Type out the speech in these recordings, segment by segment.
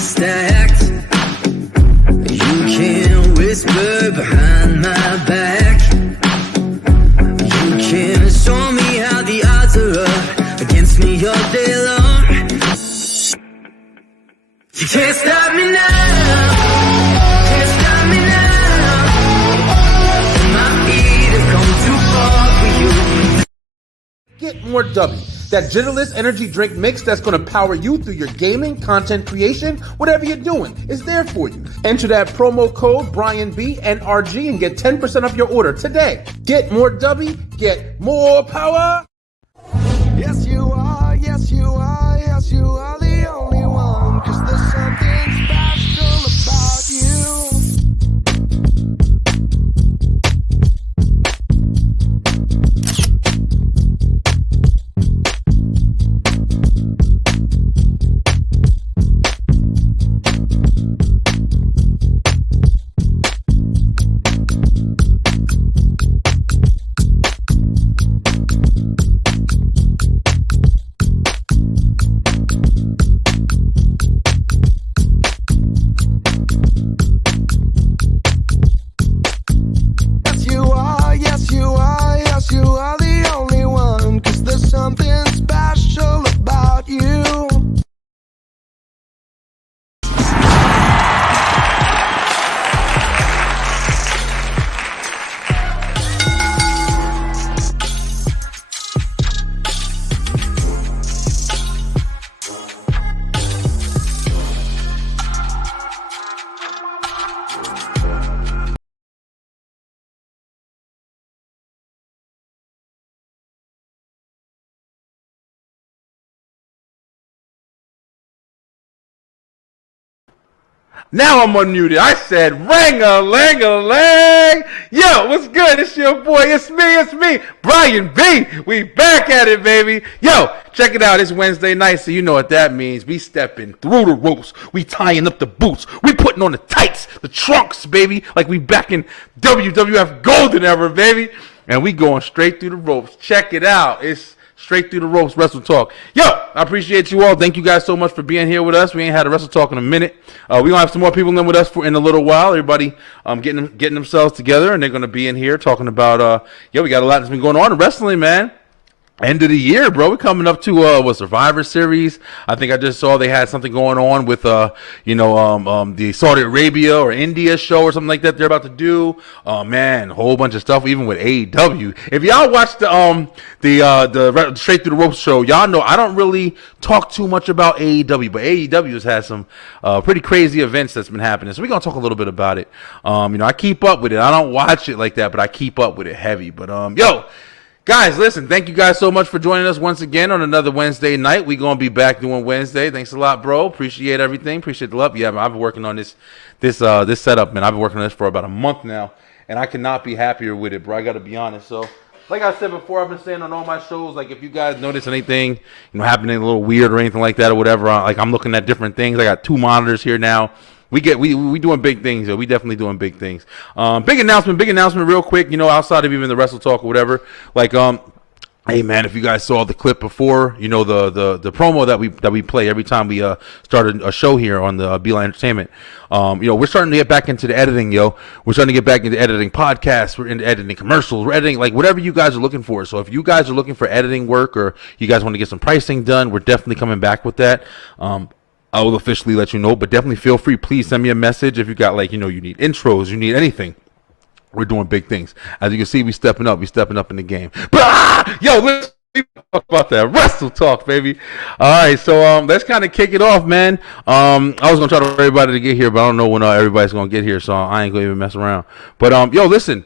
stacked. You can whisper behind my back. You can show me how the odds are up against me all day long. You can't stop me now. Can't stop me now. My feet have come too far for you. Get more W. That Genderless energy drink mix that's going to power you through your gaming, content creation, whatever you're doing, is there for you. Enter that promo code BrianB NRG and get 10% off your order today. Get more W, get more power. Yes, you are, yes, you are, yes, you are the only one. 'Cause there's something special about you. Now I'm unmuted. I said ring-a-ling-a-ling. Yo, what's good? It's your boy. It's me, Brian B. We back at it, baby. Yo, check it out. It's Wednesday night, so you know what that means. We stepping through the ropes. We tying up the boots. We putting on the tights, the trunks, baby, like we back in WWF Golden Era, baby. And we going straight through the ropes. Check it out. It's Straight Through the Ropes Wrestletalk. Yo, I appreciate you all. Thank you guys so much for being here with us. We ain't had a Wrestletalk in a minute. We're going to have some more people in with us in a little while. Everybody getting themselves together, and they're going to be in here talking about, we got a lot that's been going on in wrestling, man. End of the year, bro. We're coming up to Survivor Series. I think I just saw they had something going on with the Saudi Arabia or India show or something like that they're about to do. Man, a whole bunch of stuff, even with AEW. If y'all watch the Straight Through the Ropes show, y'all know I don't really talk too much about AEW, but AEW has had some pretty crazy events that's been happening. So we're gonna talk a little bit about it. I keep up with it. I don't watch it like that, but I keep up with it heavy. But guys, listen, thank you guys so much for joining us once again on another Wednesday night. We're going to be back doing Wednesday. Thanks a lot, bro. Appreciate everything. Appreciate the love. Yeah, I've been working on this setup, man. I've been working on this for about a month now, and I cannot be happier with it, bro. I got to be honest. So, like I said before, I've been saying on all my shows, like if you guys notice anything, happening a little weird or anything like that or whatever, I'm looking at different things. I got 2 monitors here now. We doing big things, though. We definitely doing big things. Big announcement real quick, outside of even the Wrestletalk or whatever. Like, hey man, if you guys saw the clip before, the promo that we play every time we start a show here on the Beeline Entertainment. We're starting to get back into the editing, yo. We're starting to get back into editing podcasts. We're into editing commercials. We're editing like whatever you guys are looking for. So if you guys are looking for editing work or you guys want to get some pricing done, we're definitely coming back with that. I will officially let you know, but definitely feel free. Please send me a message if you got you need intros, you need anything. We're doing big things. As you can see, we stepping up. We stepping up in the game. Yo, let's talk about that Wrestletalk, baby. All right, so let's kind of kick it off, man. I was gonna try to get everybody to get here, but I don't know when everybody's gonna get here, so I ain't gonna even mess around. But listen.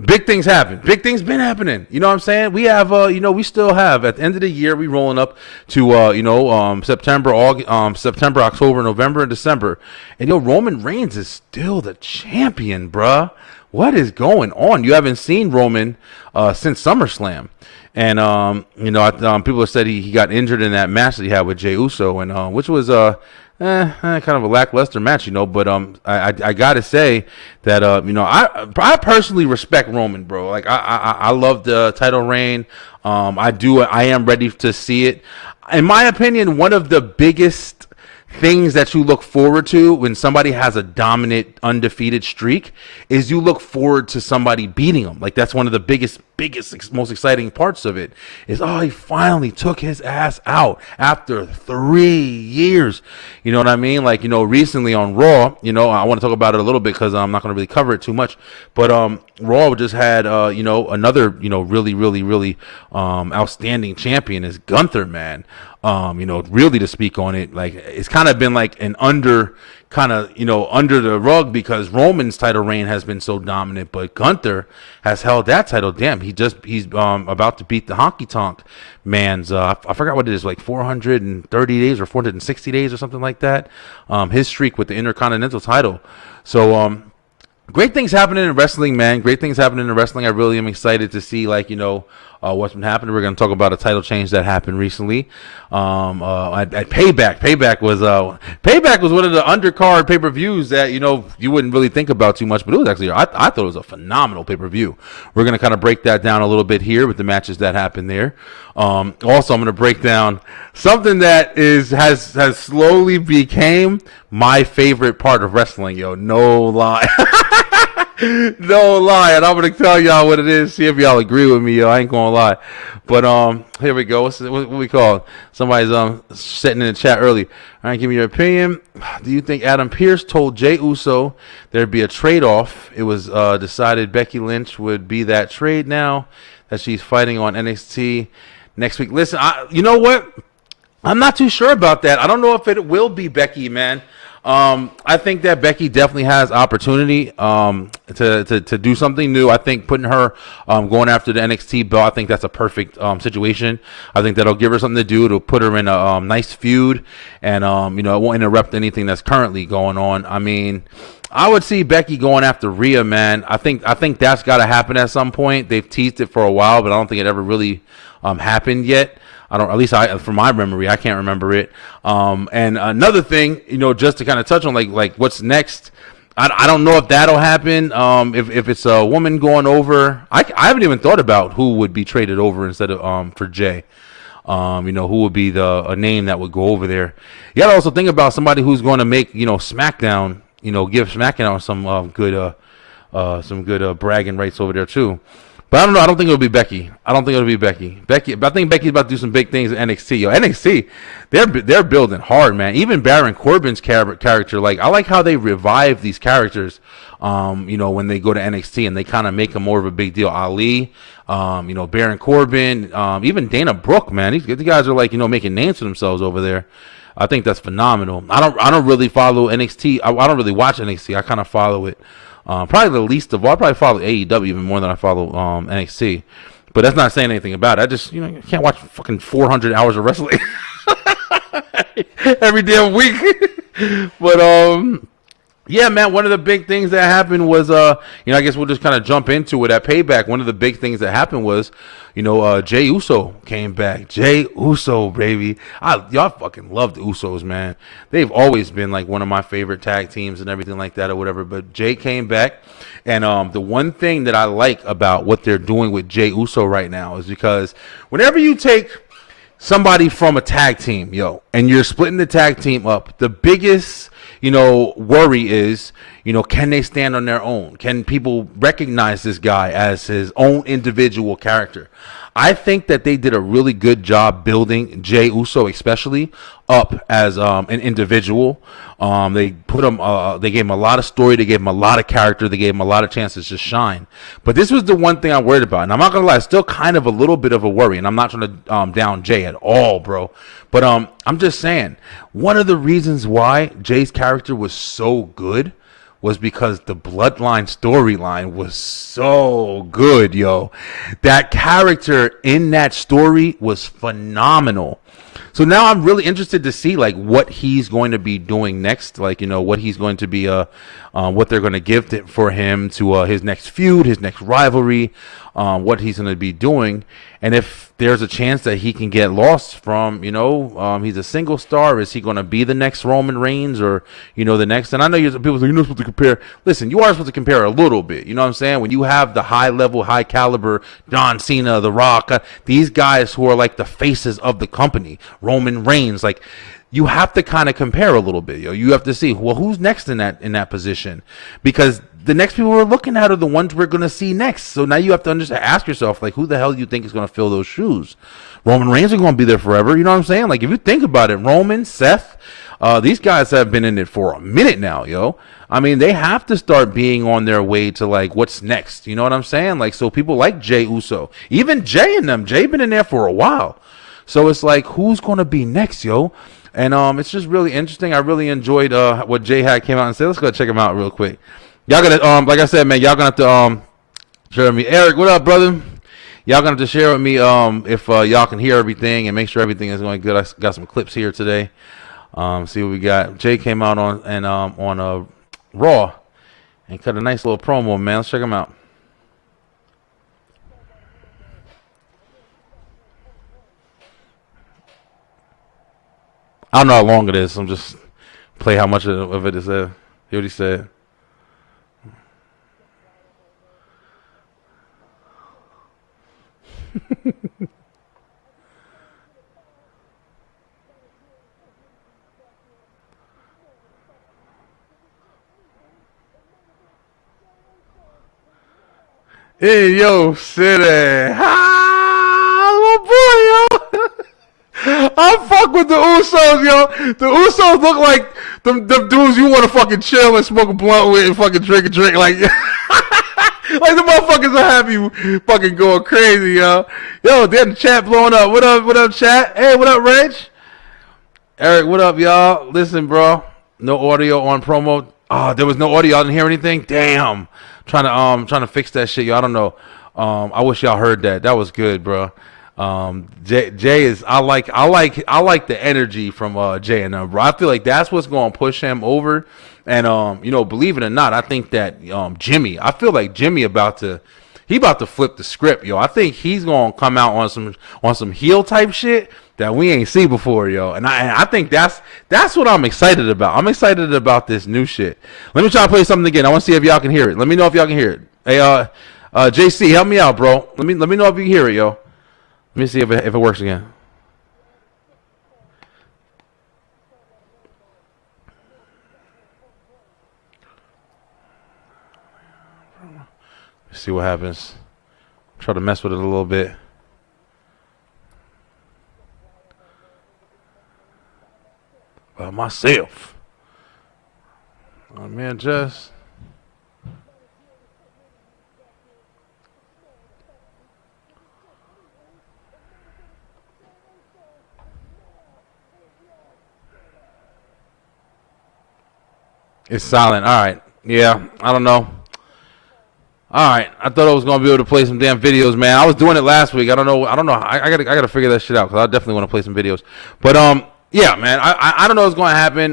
Big things happen. Big things been happening. You know what I'm saying? We have, we still have at the end of the year. We rolling up to, September, October, November, and December. And Roman Reigns is still the champion, bruh. What is going on? You haven't seen Roman since SummerSlam, and people have said he got injured in that match that he had with Jey Uso, and which was kind of a lackluster match, but I gotta say that I personally respect Roman, bro. Like I love the title reign. I am ready to see it. In my opinion, one of the biggest things that you look forward to when somebody has a dominant, undefeated streak is you look forward to somebody beating them. Like, that's one of the biggest, most exciting parts of it is, oh, he finally took his ass out after 3 years. You know what I mean? Like, recently on Raw, I want to talk about it a little bit because I'm not going to really cover it too much. But Raw just had, another, really, really, really outstanding champion is Gunther, man. Really to speak on it, like, it's kind of been like an under the rug because Roman's title reign has been so dominant, but Gunther has held that title. Damn, he's about to beat the Honky Tonk Man's, I forgot what it is, like 430 days or 460 days or something like that. His streak with the Intercontinental title. So, great things happening in wrestling, man. Great things happening in wrestling. I really am excited to see, like, what's been happening. We're going to talk about a title change that happened recently at Payback. Payback was one of the undercard pay-per-views that, you wouldn't really think about too much, but it was actually, I thought it was a phenomenal pay-per-view. We're going to kind of break that down a little bit here with the matches that happened there. Also, I'm going to break down something that has slowly became my favorite part of wrestling, yo. No lie. No lie, and I'm gonna tell y'all what it is. See if y'all agree with me, yo. I ain't gonna lie, but here we go. What we call it? Somebody's sitting in the chat early. All right, give me your opinion. Do you think Adam Pearce told Jey Uso there'd be a trade-off? It was decided Becky Lynch would be that trade now that she's fighting on NXT next week. Listen, you know what? I'm not too sure about that. I don't know if it will be Becky, man. I think that Becky definitely has opportunity to do something new. I think putting her going after the NXT belt, I think that's a perfect situation. I think that'll give her something to do. It'll put her in a nice feud, and it won't interrupt anything that's currently going on. I mean, I would see Becky going after Rhea, man. I think that's got to happen at some point. They've teased it for a while, but I don't think it ever really happened yet. From my memory, I can't remember it. And another thing, just to kind of touch on, like what's next, I don't know if that'll happen. If it's a woman going over, I haven't even thought about who would be traded over instead of for Jay. Who would be a name that would go over there. You gotta also think about somebody who's going to make SmackDown, give SmackDown some good bragging rights over there too. But I don't know. I don't think it'll be Becky. I think Becky's about to do some big things at NXT. Yo, NXT, they're building hard, man. Even Baron Corbin's character, like, I like how they revive these characters, when they go to NXT and they kind of make them more of a big deal. Ali, Baron Corbin, even Dana Brooke, man. These guys are like, making names for themselves over there. I think that's phenomenal. I don't really follow NXT. I don't really watch NXT. I kind of follow it. Probably the least of all. I probably follow AEW even more than I follow NXT, but that's not saying anything about it. I just I can't watch fucking 400 hours of wrestling every damn week. But yeah, man, one of the big things that happened was I guess we'll just kind of jump into it at Payback. One of the big things that happened was Jey Uso came back. Jey Uso, baby. Y'all fucking love the Usos, man. They've always been like one of my favorite tag teams and everything like that or whatever. But Jey came back. And the one thing that I like about what they're doing with Jey Uso right now is because whenever you take somebody from a tag team, and you're splitting the tag team up, the biggest, worry is, can they stand on their own? Can people recognize this guy as his own individual character? I think that they did a really good job building Jey Uso, especially up as an individual. They put him. They gave him a lot of story. They gave him a lot of character. They gave him a lot of chances to shine. But this was the one thing I'm worried about, and I'm not gonna lie, it's still kind of a little bit of a worry. And I'm not trying to down Jey at all, bro. But I'm just saying, one of the reasons why Jey's character was so good was because the Bloodline storyline was so good, yo. That character in that story was phenomenal. So now I'm really interested to see like what he's going to be doing next, like what he's going to be what they're going to give for him to his next feud, his next rivalry, what he's going to be doing, and if there's a chance that he can get lost from he's a single star. Is he going to be the next Roman Reigns or the next? And I know people say you're not supposed to compare. Listen, you are supposed to compare a little bit. You know what I'm saying? When you have the high level, high caliber John Cena, The Rock, these guys who are like the faces of the company, Roman Reigns, like you have to kind of compare a little bit, yo. You have to see, well, who's next in that position, because the next people we're looking at are the ones we're gonna see next. So now you have to ask yourself, like, who the hell do you think is gonna fill those shoes? Roman Reigns are gonna be there forever. You know what I'm saying? Like, if you think about it, Roman, Seth, these guys have been in it for a minute now, yo. I mean, they have to start being on their way to, like, what's next. You know what I'm saying? Like, so people like Jey Uso, even Jey and them. Jey been in there for a while. So it's like, who's gonna be next, yo? And it's just really interesting. I really enjoyed what Jay had came out and said. Let's go check him out real quick. Y'all gonna like I said, man, y'all gonna have to share with me. Eric, what up, brother? Y'all gonna have to share with me if y'all can hear everything and make sure everything is going good. I got some clips here today. See what we got. Jay came out on Raw and cut a nice little promo, man. Let's check him out. I don't know how long it is. I'm just play how much of it is there. Hear what he said. Hey, yo, city. Ah, my boy, yo. I fuck with the Usos, yo. The Usos look like them dudes you want to fucking chill and smoke a blunt with and fucking drink a drink. Like, like the motherfuckers are happy fucking going crazy, yo. Yo, then the chat blowing up. What up, chat? Hey, what up, Reg? Eric, what up, y'all? Listen, bro. No audio on promo. Oh, there was no audio. I didn't hear anything. Damn. Trying to fix that shit, yo. I don't know. I wish y'all heard that. That was good, bro. Jay is I like the energy from Jay and them, bro. I feel like that's what's going to push him over. And believe it or not, I think that Jimmy. I feel like Jimmy about to flip the script, yo. I think he's going to come out on some heel type shit that we ain't see before, yo. And I think that's what I'm excited about. I'm excited about this new shit. Let me try to play something again. I want to see if y'all can hear it. Let me know if y'all can hear it. Hey, JC, help me out, bro. Let me know if you can hear it, yo. Let me see if it works again. Let's see what happens. Try to mess with it a little bit. By myself. Oh man, just. It's silent. All right. Yeah, I don't know. All right. I thought I was gonna be able to play some damn videos, man. I was doing it last week. I don't know. I gotta figure that shit out because I definitely want to play some videos. But yeah, man. I don't know what's going to happen.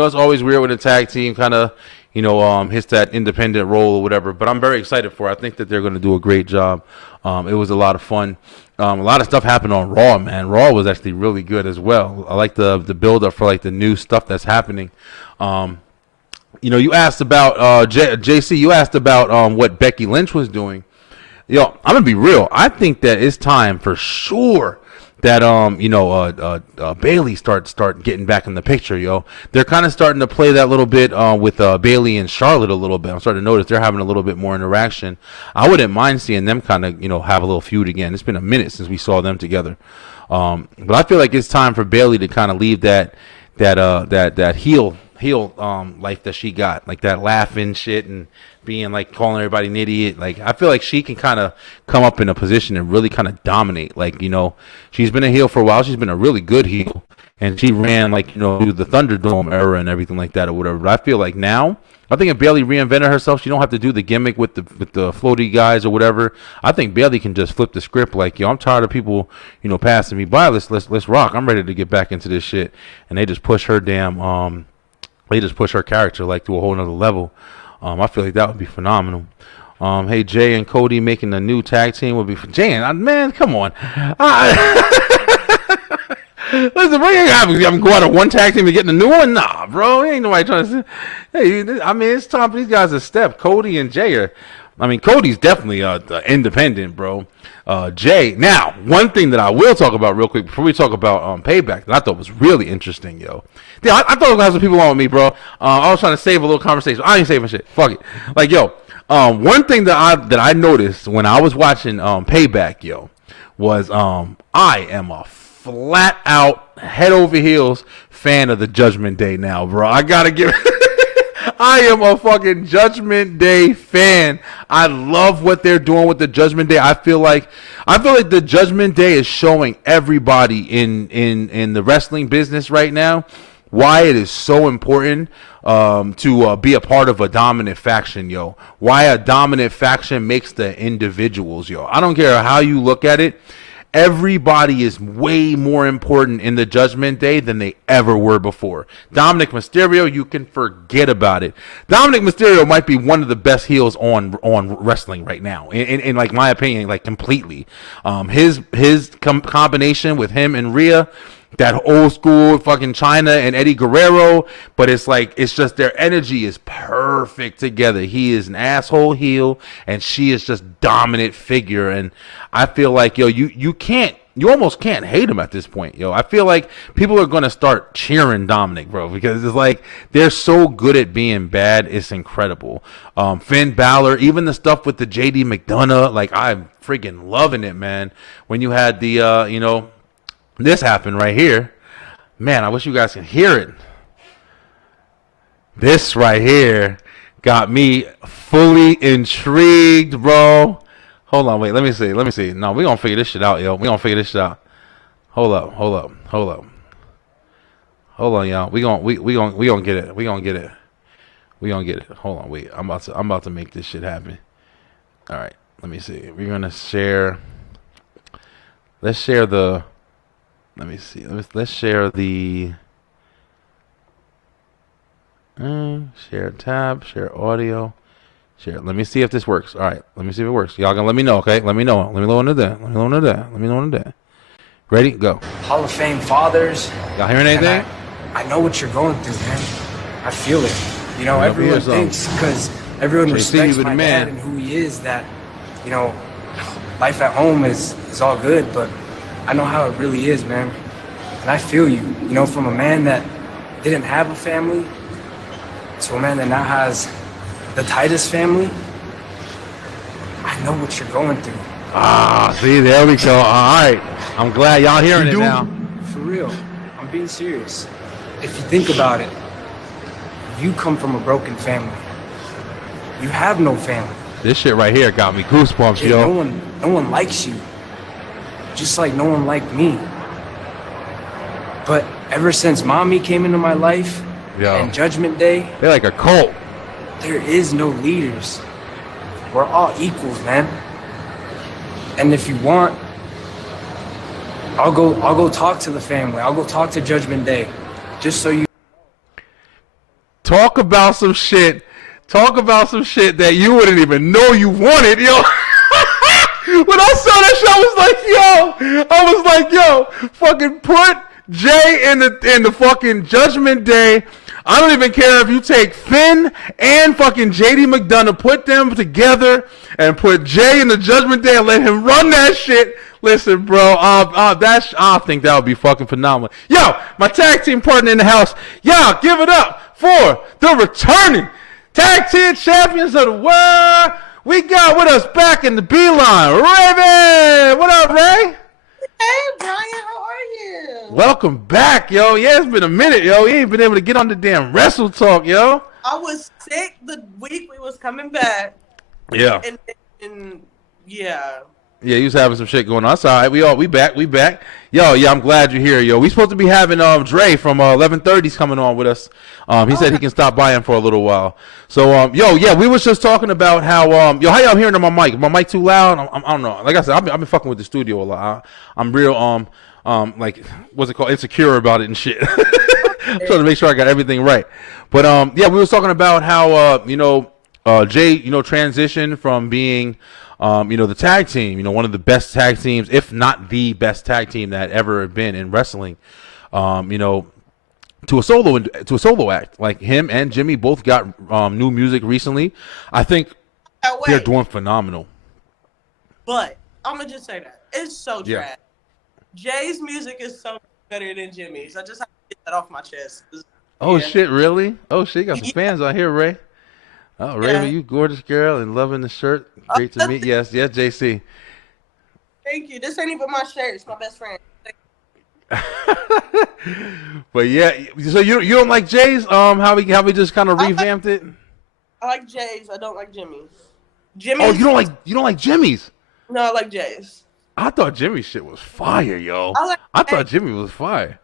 It's always weird when a tag team kind of hits that independent role or whatever. But I'm very excited for it. I think that they're going to do a great job. It was a lot of fun. A lot of stuff happened on Raw, man. Raw was actually really good as well. I like the build up for like the new stuff that's happening. You asked about JC. You asked about what Becky Lynch was doing. Yo, I'm gonna be real. I think that it's time for sure that Bayley start getting back in the picture. Yo, they're kind of starting to play that little bit with Bayley and Charlotte a little bit. I'm starting to notice they're having a little bit more interaction. I wouldn't mind seeing them kind of have a little feud again. It's been a minute since we saw them together. But I feel like it's time for Bayley to kind of leave that heel life that she got, like that laughing shit and being like calling everybody an idiot. Like I feel like she can kind of come up in a position and really kind of dominate. Like she's been a heel for a while. She's been a really good heel, and she ran like through the Thunderdome era and everything like that or whatever. But I feel like now, I think if Bayley reinvented herself, she don't have to do the gimmick with the floaty guys or whatever. I think Bayley can just flip the script. Like I'm tired of people passing me by. Let's rock. I'm ready to get back into this shit. And they just push her damn They just push her character like to a whole nother level. I feel like that would be phenomenal. Hey, Jay and Cody making a new tag team would be Jay and man, come on. Listen, bro, I'm going to one tag team and getting a new one. Nah, bro, ain't nobody trying to. Hey, I mean, it's time for these guys to step. Cody and Jay are I mean, Cody's definitely independent, bro. Jay. Now, one thing that I will talk about real quick before we talk about Payback that I thought was really interesting, yo. Yeah, I thought I was gonna have some people on with me, bro. I was trying to save a little conversation. I ain't saving shit. Fuck it. Like, yo, one thing that I noticed when I was watching Payback, yo, was I am a flat out head over heels fan of the Judgment Day now, bro. I gotta give. I am a fucking Judgment Day fan. I love what they're doing with the Judgment Day. I feel like the Judgment Day is showing everybody in the wrestling business right now why it is so important to be a part of a dominant faction, yo. Why a dominant faction makes the individuals, yo. I don't care how you look at it. Everybody is way more important in the Judgment Day than they ever were before. Dominic Mysterio, you can forget about it. Dominic Mysterio might be one of the best heels on wrestling right now, in like my opinion, like completely. His combination with him and Rhea, that old school fucking China and Eddie Guerrero, but it's like, it's just their energy is perfect together. He is an asshole heel and she is just dominant figure, and I feel like, yo, you almost can't hate him at this point, yo. I feel like people are going to start cheering Dominic, bro, because it's like they're so good at being bad. It's incredible. Finn Balor, even the stuff with the JD McDonough, like I'm freaking loving it, man. When you had the, this happened right here. Man, I wish you guys could hear it. This right here got me fully intrigued, bro. Hold on, wait, let me see. No, we gonna figure this shit out, yo. We gonna figure this shit out. Hold up. Hold on, y'all. We gonna get it. We gonna get it. Hold on, wait. I'm about to make this shit happen. All right, let me see. We're gonna share. Let's share the. Let me see. Let's share the. Share tab. Share audio. Share. Let me see if this works. All right. Let me see if it works. Y'all gonna let me know, okay? Let me know. Let me know under that. Ready? Go. Hall of Fame fathers. Y'all hearing anything? I know what you're going through, man. I feel it. You know, everyone thinks, because everyone respects my dad and who he is, that, life at home is all good, but I know how it really is, man. And I feel you. From a man that didn't have a family to a man that now has the tightest family. I know what you're going through. See, there we go. All right. I'm glad y'all hearing it now. For real. I'm being serious. If you think about it, you come from a broken family. You have no family. This shit right here got me goosebumps, yo. No one likes you. Just like no one liked me. But ever since mommy came into my life, and Judgment Day, they're like a cult. There is no leaders. We're all equals, man. And if you want, I'll go talk to the family. I'll go talk to Judgment Day, just so you talk about some shit. Talk about some shit that you wouldn't even know you wanted, yo. When I saw that shit, I was like, yo, fucking put Jay in the fucking Judgment Day. I don't even care if you take Finn and fucking JD McDonough, put them together and put Jay in the Judgment Day and let him run that shit. Listen, bro, I think that would be fucking phenomenal. Yo, my tag team partner in the house. Yo, give it up for the returning tag team champions of the world. We got with us back in the beeline, Raven. What up, Ray? Hey, Brian, how are you? Welcome back, yo. Yeah, it's been a minute, yo. You ain't been able to get on the damn Wrestletalk, yo. I was sick the week we was coming back. Yeah. And yeah. Yeah, you was having some shit going on. That's all right. We back. Yo, yeah, I'm glad you're here, yo. We supposed to be having Dre from 1130's coming on with us. He said he can stop by him for a little while. So, yeah, we was just talking about how, how y'all hearing on my mic? My mic too loud? I don't know. Like I said, I've been fucking with the studio a lot. I'm real, like, what's it called? Insecure about it and shit. I'm trying to make sure I got everything right. But, yeah, we was talking about how, Jay, transitioned from being, the tag team, one of the best tag teams, if not the best tag team that ever been in wrestling, to a solo act. Like him and Jimmy both got new music recently. I think that way. They're doing phenomenal. But I'm gonna just say that it's so Yeah. trash. Jay's music is so better than Jimmy's. I just have to get that off my chest. Oh Yeah. shit, really? Oh shit, you got some Yeah. fans out here, Ray. Oh, Raven, you gorgeous girl and loving the shirt. Great to meet. Yes, JC. Thank you. This ain't even my shirt. It's my best friend. But yeah, so you don't like Jay's? How we just kind of revamped it? I like Jay's. I don't like Jimmy's. Jimmy's. Oh, you don't like Jimmy's? No, I like Jay's. I thought Jimmy's shit was fire, yo. I thought Jimmy was fire.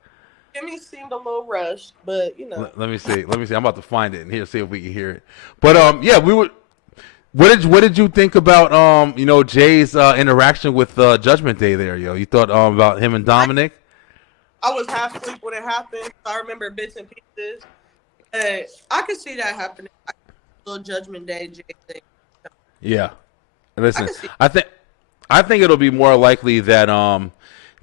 Jimmy seemed a little rushed, but you know. Let me see. I'm about to find it in here, see if we can hear it. But yeah, we would. What did you think about Jay's interaction with Judgment Day there, yo? You thought about him and Dominic? I was half asleep when it happened. So I remember bits and pieces. I could see that happening. Little Judgment Day Jay thing. Yeah. Listen, I think it'll be more likely that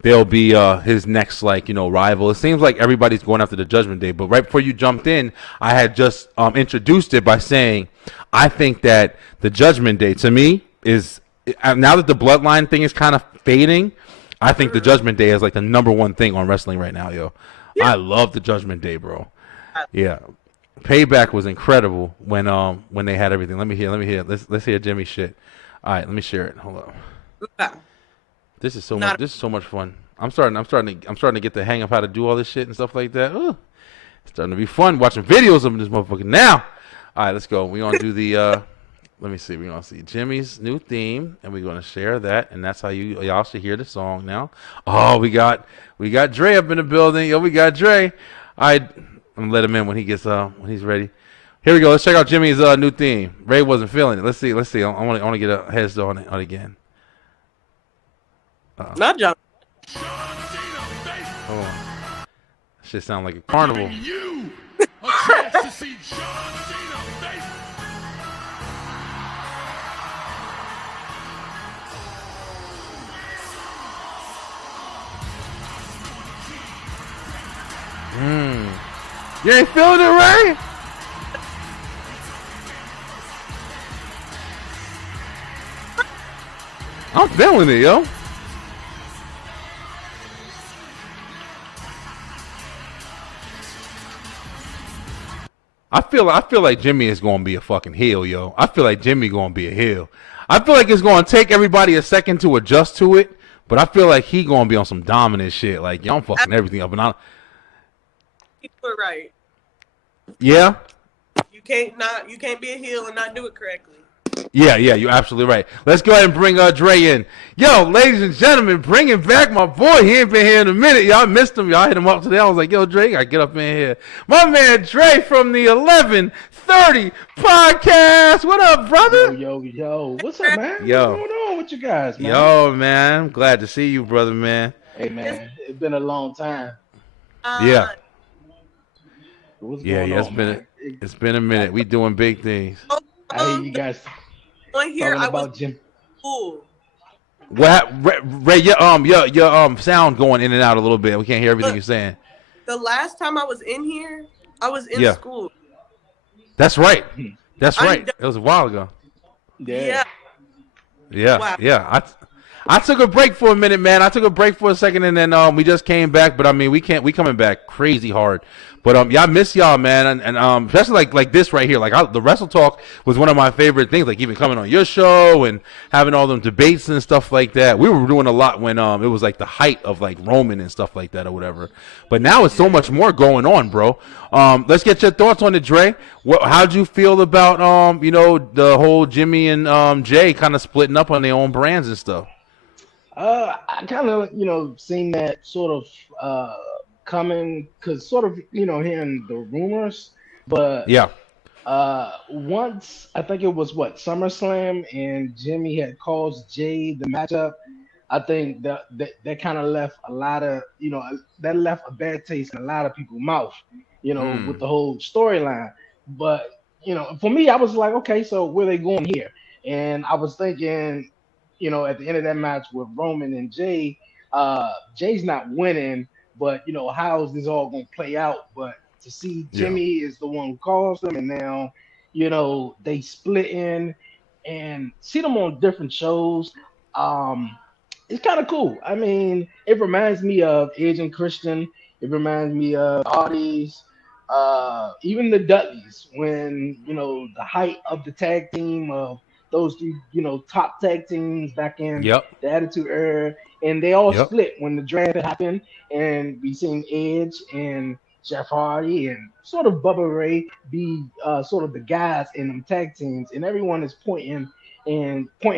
there'll be his next rival. It seems like everybody's going after the Judgment Day, but right before you jumped in, I had just introduced it by saying I think that the Judgment Day to me is now that the Bloodline thing is kind of fading. I think the Judgment Day is like the number one thing on wrestling right now, yo. Yeah. I love the Judgment Day, bro. Yeah. Payback was incredible when they had everything. Let me hear. Let's hear Jimmy's shit. All right, let me share it. Hold up. Okay. This is so much fun. I'm starting to get the hang of how to do all this shit and stuff like that. Ooh, it's starting to be fun watching videos of this motherfucker now. All right, let's go. We're gonna do the let me see. We're gonna see Jimmy's new theme, and we're gonna share that, and that's how y'all should hear the song now. Oh, we got Dre up in the building. Yo, we got Dre. I'm gonna let him in when he's ready. Here we go. Let's check out Jimmy's new theme. Ray wasn't feeling it. Let's see. I want to get a heads on it again. Not John. Hold on. Shit sound like a carnival. You a chance to see John Cena face. You ain't feeling it, Ray? I'm feeling it, yo. I feel like Jimmy is going to be a fucking heel, yo. I feel like Jimmy going to be a heel. I feel like it's going to take everybody a second to adjust to it, but I feel like he going to be on some dominant shit. Like, yo, I'm fucking everything up. And You were right. Yeah? You can't be a heel and not do it correctly. Yeah, you're absolutely right. Let's go ahead and bring Dre in. Yo, ladies and gentlemen, bringing back my boy. He ain't been here in a minute. Y'all missed him. Y'all hit him up today. I was like, yo, Dre, I get up in here. My man Dre from the 1130 podcast. What up, brother? Yo. What's up, man? Yo. What's going on with you guys, man? Yo, man. I'm glad to see you, brother, man. Hey, man. It's been a long time. Yeah. What's Yeah, going on, it's been a minute. We doing big things. I hear you guys On here, talking I about was Jim. cool. What, Ray? Your sound going in and out a little bit. We can't hear everything you're saying. The last time I was in here, I was in school. That's right. That's right. It was a while ago. Yeah. Wow. Yeah. I took a break for a minute, man. I took a break for a second, and then we just came back. But I mean, we coming back crazy hard. But yeah, I miss y'all, man, and especially like this right here. Like the Wrestletalk was one of my favorite things. Like even coming on your show and having all them debates and stuff like that. We were doing a lot when it was like the height of like Roman and stuff like that or whatever. But now it's so much more going on, bro. Let's get your thoughts on it, Dre. How'd you feel about the whole Jimmy and Jay kind of splitting up on their own brands and stuff? I kind of seen that sort of coming, because sort of hearing the rumors, but yeah, once I think it was SummerSlam, and Jimmy had caused Jay the matchup. I think that kind of left a lot of that left a bad taste in a lot of people's mouth, with the whole storyline. But for me, I was like, okay, so where they going here? And I was thinking, at the end of that match with Roman and Jay, Jay's not winning, but how is this all going to play out? But to see Jimmy is the one who caused them, and now they splitting, and see them on different shows. Um, it's kind of cool. I mean, it reminds me of Edge and Christian. It reminds me of Hardys, even the Dudleys when the height of the tag team of those three top tag teams back in Yep. the Attitude Era, and they all Yep. split when the draft happened, and we seen Edge and Jeff Hardy and sort of Bubba Ray be sort of the guys in them tag teams, and everyone is pointing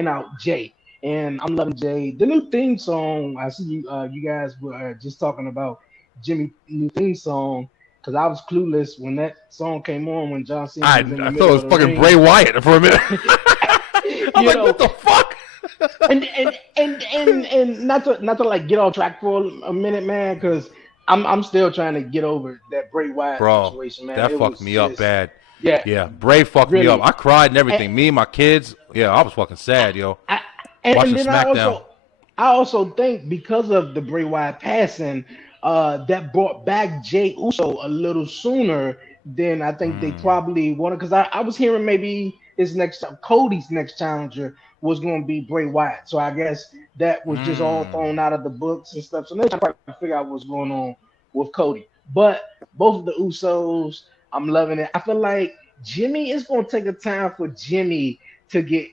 out Jay. And I'm loving Jay. The new theme song, I see you guys were just talking about Jimmy new theme song because I was clueless when that song came on when John Cena was in the I thought it middle was of the fucking ring. Bray Wyatt for a minute. I'm You like, know, what the fuck? and not to like get off track for a minute, man, because I'm still trying to get over that Bray Wyatt Bro, situation, man. that It fucked was me up just bad. yeah, Yeah, Bray fucked me up. really. I cried and And, everything. Me and my kids. Yeah, I was fucking sad, yo. I, and Watching then SmackDown. I also think because of the Bray Wyatt passing, that brought back Jay Uso a little sooner than I think they Mm. probably wanted. Because I was hearing maybe Cody's next challenger was going to be Bray Wyatt. So I guess that was just all Mm. thrown out of the books and stuff. So they're trying to figure out what's going on with Cody. But both of the Usos, I'm loving it. I feel like Jimmy is going to take a time for Jimmy to get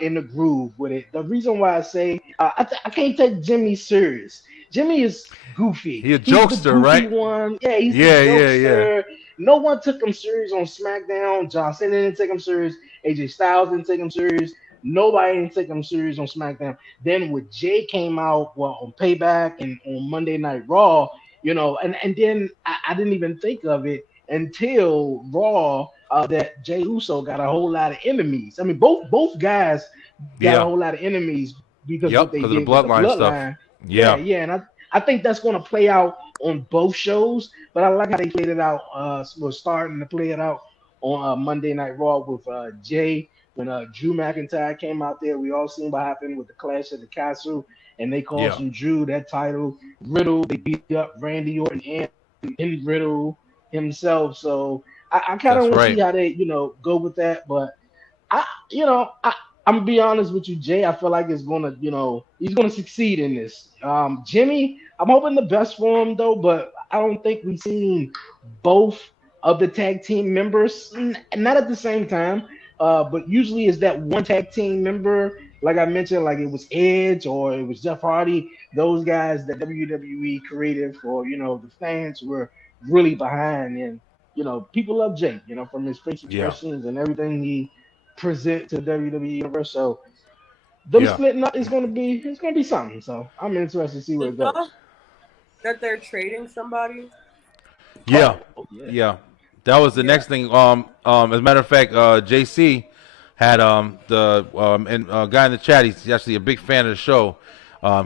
in the groove with it. The reason why I say I can't take Jimmy serious. Jimmy is goofy. He a He's the jokester, goofy right? one. Yeah, he's the Yeah, yeah, yeah. jokester. No one took him serious on SmackDown. John Cena didn't take him serious. AJ Styles didn't take him serious. Nobody didn't take him serious on SmackDown. Then when Jay came out, well, on Payback and on Monday Night Raw, and then I didn't even think of it until Raw that Jay Uso got a whole lot of enemies. I mean, both guys got a Yeah. whole lot of enemies because Yep, what they because of the did with the bloodline stuff. bloodline. Yeah, Yeah. yeah, and I think that's going to play out on both shows. But I like how they played it out. We're starting to play it out on Monday Night Raw with Jay when Drew McIntyre came out there. We all seen what happened with the Clash at the Castle, and they cost Yeah. him Drew that title. Riddle, they beat up Randy Orton and Riddle himself. So I kind of That's want to see right. how they go with that. But I, you know, I, I'm gonna be honest with you, Jay. I feel like it's gonna, he's gonna succeed in this. Jimmy, I'm hoping the best for him though, but I don't think we've seen both of the tag team members, not at the same time. But usually is that one tag team member, like I mentioned, like it was Edge or it was Jeff Hardy. Those guys that WWE created for, the fans were really behind, and people love Jay, from his face Yeah. expressions and everything he present to WWE universe. So them Yeah. splitting up is gonna be something. So I'm interested to see where Did it y'all goes. that they're trading somebody? Yeah. Yeah. Yeah. That was the Yeah. next thing. As a matter of fact, JC had the and guy in the chat. He's actually a big fan of the show.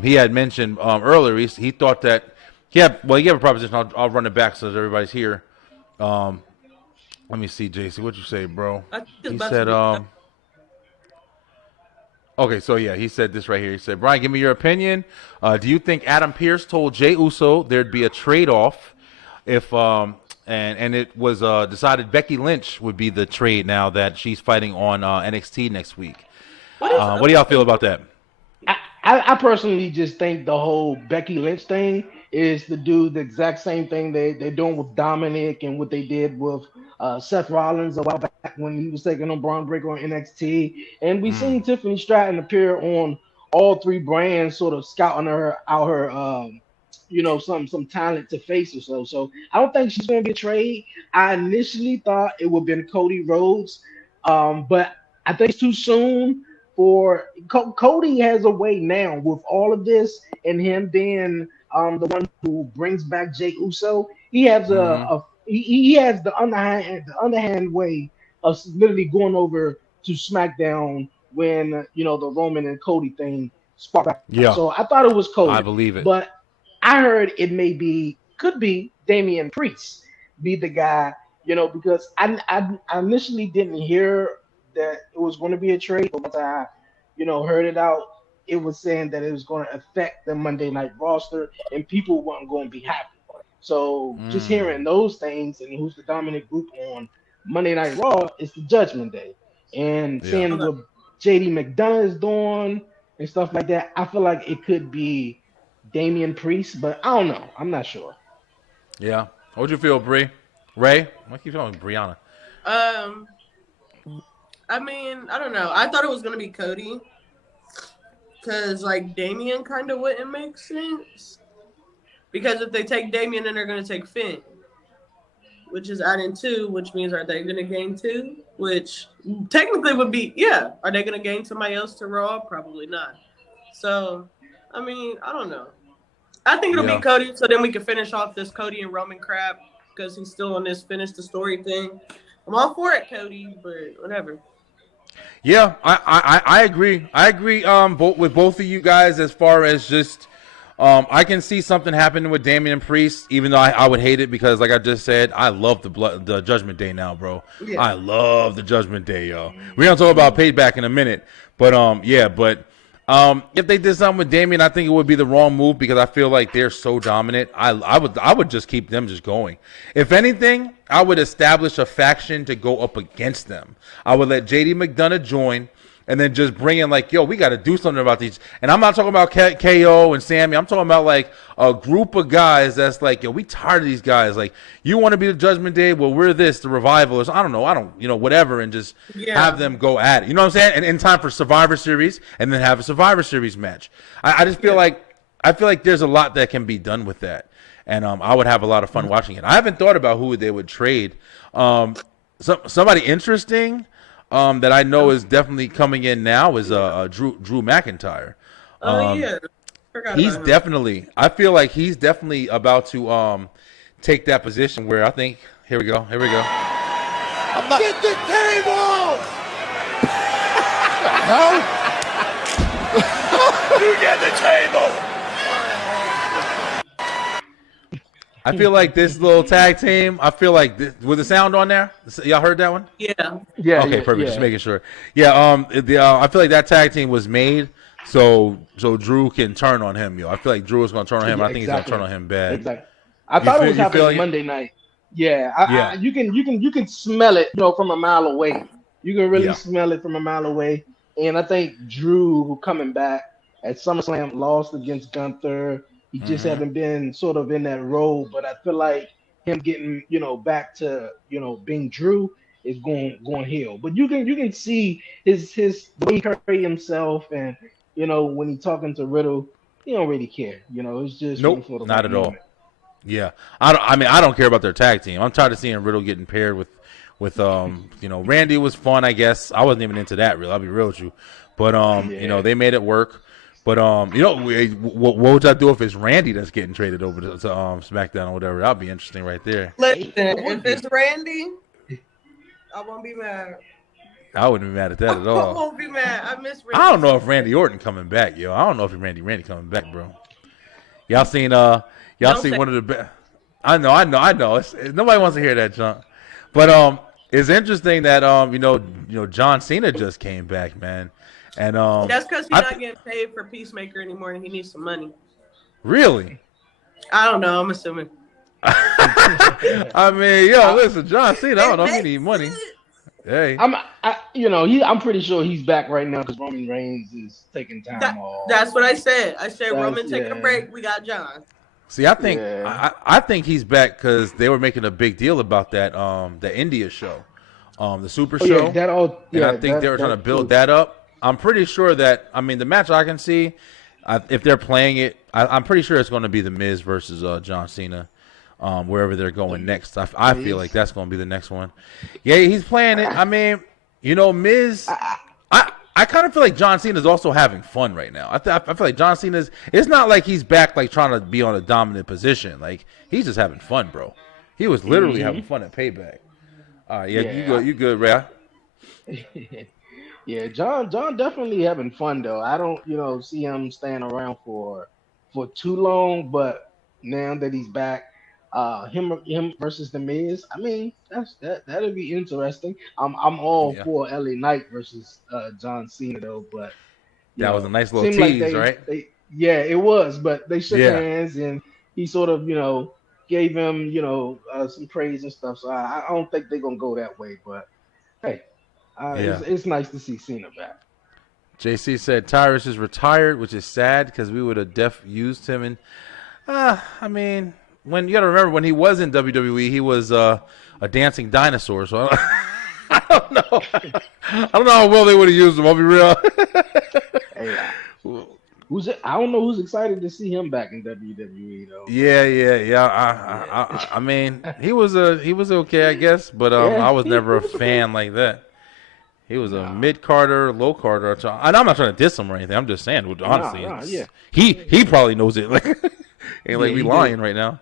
He had mentioned earlier. He thought that he had a proposition. I'll run it back so that everybody's here. Um, Let me see, JC. What'd you say, bro? I think it's He about said to be. Okay, so yeah, he said this right here. He said, Brian, give me your opinion. Do you think Adam Pearce told Jey Uso there'd be a trade-off if and it was decided Becky Lynch would be the trade now that she's fighting on NXT next week? What do y'all feel about that? I personally just think the whole Becky Lynch thing is to do the exact same thing they're doing with Dominic and what they did with Seth Rollins a while back when he was taking on Braun Breaker on NXT. And we've Mm, seen Tiffany Stratton appear on all three brands, sort of scouting her some talent to face or so. So I don't think she's going to be a trade. I initially thought it would have been Cody Rhodes, but I think it's too soon for Cody has a way now with all of this and him being the one who brings back Jake Uso. He has mm-hmm. he has the underhand way of literally going over to SmackDown when the Roman and Cody thing sparked out. Yeah, So I thought it was I Cody, believe it. but I heard it could be Damian Priest be the guy, because I initially didn't hear that it was going to be a trade, but once I, heard it out, it was saying that it was going to affect the Monday Night roster and people weren't going to be happy. So just Mm, hearing those things and who's the dominant group on Monday Night Raw is the Judgment Day, and yeah, seeing what JD McDonough is doing and stuff like that, I feel like it could be Damian Priest, but I don't know. I'm not sure. Yeah. How'd you feel, Bree? Ray? I keep calling Brianna. Um, I mean, I don't know. I thought it was gonna be Cody, cause like Damian kind of wouldn't make sense. Because if they take Damian, then they're gonna take Finn, which is adding 2, which means are they gonna gain 2? Which technically would be Are they gonna gain somebody else to Raw? Probably not. So, I mean, I don't know. I think it'll be Cody, so then we can finish off this Cody and Roman crap because he's still on this finish the story thing. I'm all for it, Cody, but whatever. Yeah, I agree. I agree with both of you guys as far as just I can see something happening with Damian Priest, even though I would hate it because, like I just said, I love the Judgment Day now, bro. Yeah. I love the Judgment Day, yo. We're gonna talk about Payback in a minute, but if they did something with Damian, I think it would be the wrong move because I feel like they're so dominant. I would just keep them just going. If anything, I would establish a faction to go up against them. I would let JD McDonough join. And then just bring in like, yo, we got to do something about these. And I'm not talking about KO and Sammy. I'm talking about like a group of guys that's like, yo, we tired of these guys. Like, you want to be the Judgment Day? Well, we're this, the Revivalers. I don't know, whatever. And just have them go at it. You know what I'm saying? And in time for Survivor Series and then have a Survivor Series match. I just feel like there's a lot that can be done with that. And I would have a lot of fun watching it. I haven't thought about who they would trade. Somebody interesting that I know is definitely coming in now is Drew McIntyre. He's definitely. I feel like he's definitely about to take that position where I think. Here we go. Get the table! You get the table! I feel like this little tag team. I feel like was the sound on there? Y'all heard that one? Yeah. Okay, perfect. Yeah. Just making sure. Yeah. I feel like that tag team was made so Drew can turn on him. I feel like Drew is going to turn on him. I think he's going to turn on him bad. Exactly. I thought it was happening Monday night. Yeah. You can smell it. From a mile away. You can really smell it from a mile away. And I think Drew coming back at SummerSlam lost against Gunther. He just haven't been sort of in that role, but I feel like him getting, back to, being Drew is going heel. But you can see his the way he carry himself, and when he's talking to Riddle, he don't really care. It's just nope, not at all. Yeah, I don't care about their tag team. I'm tired of seeing Riddle getting paired with Randy was fun, I guess. I wasn't even into that really. I'll be real with you, but they made it work. But what would y'all do if it's Randy that's getting traded over to SmackDown or whatever? That'd be interesting right there. Listen, if it's Randy, I won't be mad. I wouldn't be mad at that at all. I won't be mad. I miss Randy. I don't know if Randy Orton coming back, yo. I don't know if Randy coming back, bro. Y'all seen one of the best. I know. Nobody wants to hear that junk. But it's interesting that John Cena just came back, man. And that's because he's not getting paid for Peacemaker anymore, and he needs some money. Really? I don't know. I'm assuming. I mean, listen, John Cena. I don't know if he need money. Hey, I'm pretty sure he's back right now because Roman Reigns is taking time off. That's what I said. I said Roman taking a break. We got John. See, I think I think he's back because they were making a big deal about that the India show, the Super Show. And I think they were trying to build that up. I'm pretty sure that, the match I can see, if they're playing it, I'm pretty sure it's going to be The Miz versus John Cena, wherever they're going next. I feel like that's going to be the next one. Yeah, he's playing it. Miz, I kind of feel like John Cena's also having fun right now. I feel like John Cena's, it's not like he's back like trying to be on a dominant position. Like, he's just having fun, bro. He was literally having fun at Payback. All right, you good, Ray? Yeah, John definitely having fun though. I don't, see him staying around for too long, but now that he's back, him versus The Miz, that'll be interesting. I'm all for LA Knight versus John Cena though, but that was a nice little tease, right? It was, but they shook hands and he sort of, gave him, some praise and stuff. So I don't think they're gonna go that way, but hey. It's nice to see Cena back. JC said Tyrus is retired, which is sad because we would have used him. And I mean, when you got to remember when he was in WWE, he was a dancing dinosaur. So I don't know. I don't know how well they would have used him. I'll be real. Hey, I don't know who's excited to see him back in WWE though. Yeah. I mean, he was okay, I guess, but I was never a fan like that. He was a mid-carder, low-carder. And I'm not trying to diss him or anything. I'm just saying, honestly, he probably knows it. Like, ain't like we lying right now.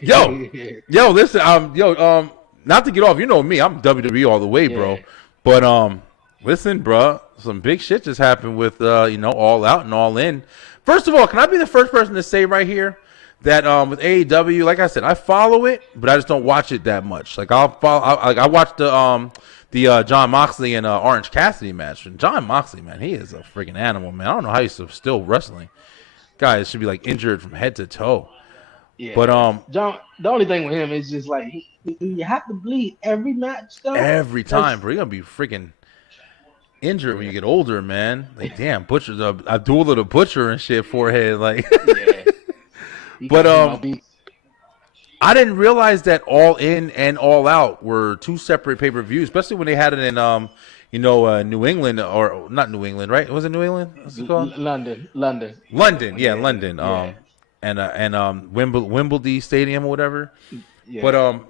Yo, listen, not to get off. You know me, I'm WWE all the way, bro. But listen, bro, some big shit just happened with All Out and All In. First of all, can I be the first person to say right here that with AEW, like I said, I follow it, but I just don't watch it that much. Like I watched the John Moxley and Orange Cassidy match. And John Moxley, man, he is a freaking animal, man. I don't know how he's still wrestling. Guys should be like injured from head to toe. Yeah. But John, the only thing with him is just like you have to bleed every match though. Every time, bro. You're gonna be freaking injured when you get older, man. Like damn, Butcher, Abdullah the Butcher and shit, forehead, like. But I didn't realize that All In and All Out were two separate pay-per-views, especially when they had it in New England, or not New England, right? Was it New England? What's it called? London. London. Yeah. And Wimbledon Stadium or whatever. Yeah. But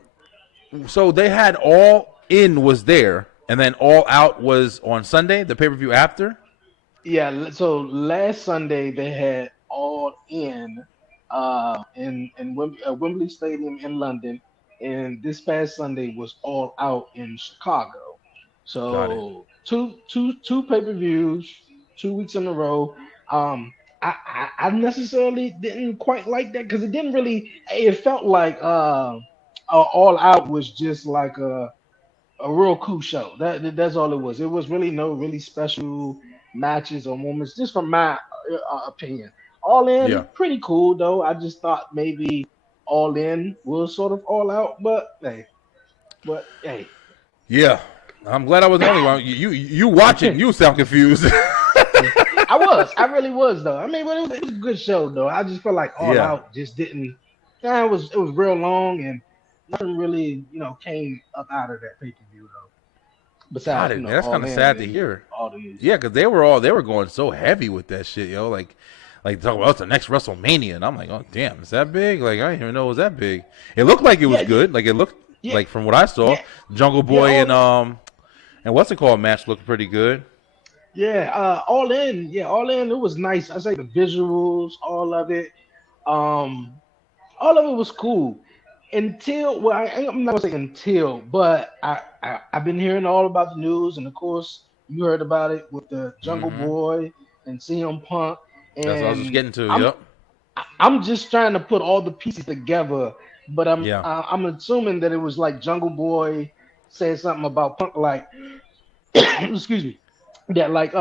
so they had All In was there, and then All Out was on Sunday, the pay-per-view after. Yeah. So last Sunday they had All In. In Wembley Stadium in London, and this past Sunday was All Out in Chicago. So two pay-per-views, 2 weeks in a row. I necessarily didn't quite like that because it didn't really. It felt like All Out was just like a real cool show. That's all it was. It was really no really special matches or moments, just from my opinion. All In, pretty cool though. I just thought maybe All In was sort of All Out, but hey. Yeah, I'm glad I was the only one. You watching? You sound confused. I really was though. I mean, but it was a good show though. I just felt like All Out just didn't. Yeah, it was real long and nothing really came up out of that pay-per-view though. Besides, that's kind of sad to hear. Yeah, because they were going so heavy with that shit, yo. Like talk about the next WrestleMania, and I'm like, oh damn, is that big? Like I didn't even know it was that big. It looked like it was good. Like it looked like from what I saw, Jungle Boy and what's it called match looked pretty good. Yeah, All In. Yeah, All In. It was nice. I say the visuals, all of it. All of it was cool until I'm not gonna say until, but I've been hearing all about the news, and of course you heard about it with the Jungle Boy and CM Punk. And that's what I was just getting to. I'm just trying to put all the pieces together, but I'm assuming that it was like Jungle Boy said something about Punk, like excuse me, that like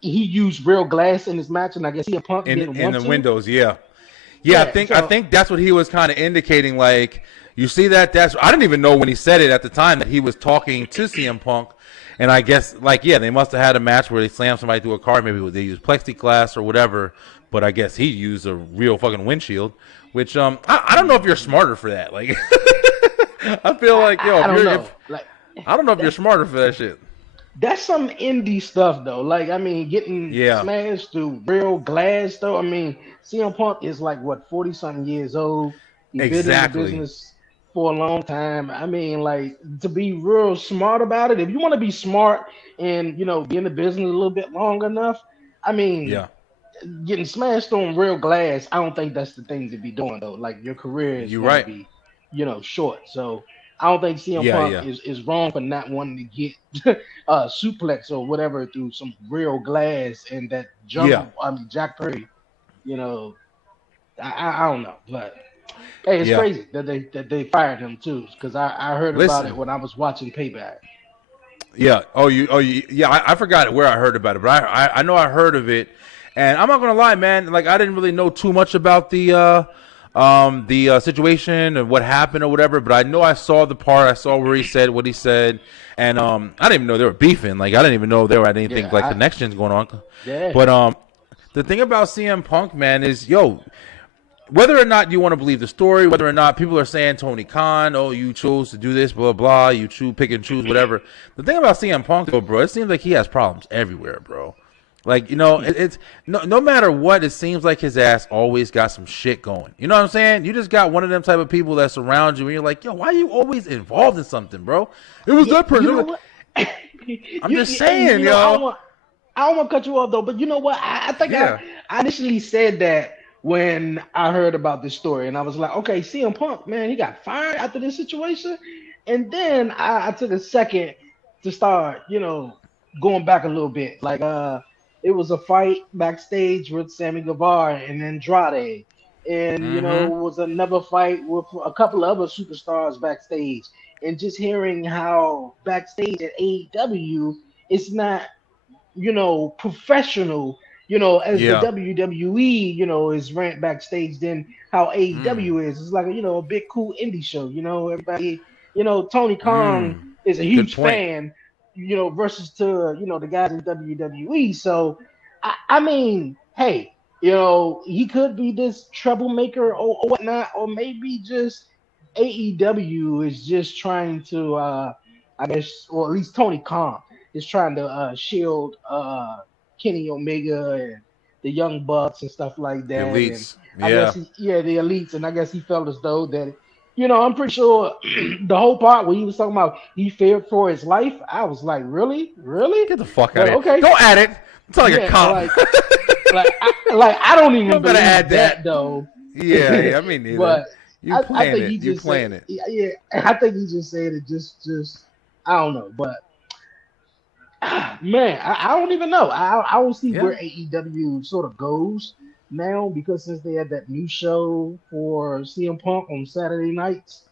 he used real glass in his match, and I guess CM Punk didn't want to. Windows, I think that's what he was kind of indicating. Like you see that I didn't even know when he said it at the time that he was talking to CM Punk. And I guess, they must have had a match where they slammed somebody through a car. Maybe they used plexiglass or whatever. But I guess he used a real fucking windshield, which I don't know if you're smarter for that. Like, I feel like, I don't know if you're smarter for that shit. That's some indie stuff, though. Like, I mean, getting smashed through real glass, though. I mean, CM Punk is like, 40-something years old. He's been in the business for a long time. I mean, like, to be real smart about it, if you want to be smart and be in the business a little bit long enough, I mean, getting smashed on real glass, I don't think that's the thing to be doing though. Like your career is going to be, short. So I don't think CM Punk is wrong for not wanting to get suplex or whatever through some real glass and that jump. I mean, Jack Perry, I don't know, but. Hey, it's crazy that they fired him too, because I heard about it when I was watching Payback. Yeah. I forgot where I heard about it, but I know I heard of it, and I'm not gonna lie, man. Like I didn't really know too much about the the situation and what happened or whatever, but I know I saw the part. I saw where he said what he said, and I didn't even know they were beefing. Like I didn't even know there were anything connections going on. Yeah. But the thing about CM Punk, man, is whether or not you want to believe the story, whether or not people are saying Tony Khan, oh, you chose to do this, blah, blah, you pick and choose, whatever. The thing about CM Punk, though, bro, it seems like he has problems everywhere, bro. Like, it's no matter what, it seems like his ass always got some shit going. You know what I'm saying? You just got one of them type of people that surround you, and you're like, yo, why are you always involved in something, bro? It was that person. You know what? I'm just saying, yo. I don't want to cut you off, though, but you know what? I think I initially said that when I heard about this story, and I was like, okay, CM Punk, man, he got fired after this situation. And then I took a second to start, going back a little bit. Like, it was a fight backstage with Sammy Guevara and Andrade. And, it was another fight with a couple of other superstars backstage. And just hearing how backstage at AEW, it's not, professional, as the WWE, is ran backstage than how AEW is. It's like a big cool indie show. Everybody, Tony Khan is a huge fan, versus to the guys in WWE. So I mean, hey, he could be this troublemaker or whatnot, or maybe just AEW is just trying to I guess, or at least Tony Khan is trying to shield Kenny Omega and the Young Bucks and stuff like that. The elites. And I guess the elites. And I guess he felt as though that, I'm pretty sure the whole part where he was talking about he feared for his life, I was like, really? Get the fuck out of here. Okay. Go at it. It's like a cop. I don't even believe add that though. Yeah, I mean, neither. But you playing it. Yeah, I think he just said it just I don't know, but man, I don't even know. I don't see where AEW sort of goes now, because since they had that new show for CM Punk on Saturday nights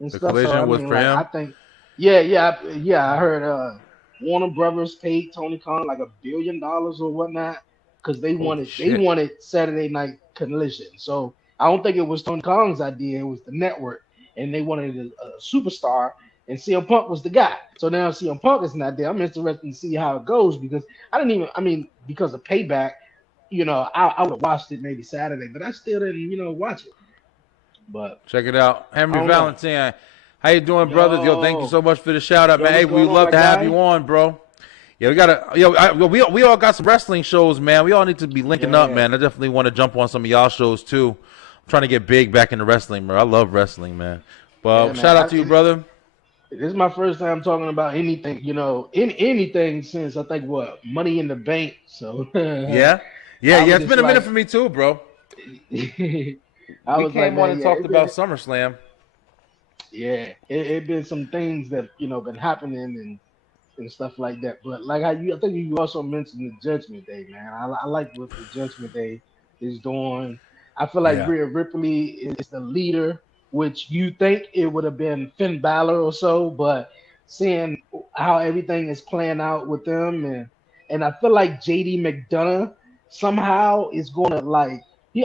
and the stuff. Collision was for him. I think, I heard Warner Brothers paid Tony Khan like $1 billion or whatnot because they wanted Saturday Night Collision. So I don't think it was Tony Khan's idea; it was the network, and they wanted a superstar. And CM Punk was the guy. So now CM Punk is not there. I'm interested to see how it goes because because of Payback, I would have watched it maybe Saturday, but I still didn't, watch it. But check it out. Henry Valentine. How you doing, brother? Yo, thank you so much for the shout out, man. Hey, we'd love to have you on, bro. Yeah, we gotta we all got some wrestling shows, man. We all need to be linking up, man. I definitely want to jump on some of y'all shows too. I'm trying to get big back into wrestling, bro. I love wrestling, man. But shout out to you, brother. This is my first time talking about anything, anything since I think Money in the Bank. So yeah. It's been a minute for me too, bro. We came on and talked about SummerSlam. Yeah, it been some things that been happening and stuff like that. But like I think you also mentioned the Judgment Day, man. I like what the Judgment Day is doing. I feel like Rhea Ripley is the leader, which you think it would have been Finn Balor or so, but seeing how everything is playing out with them, and I feel like JD McDonough somehow is gonna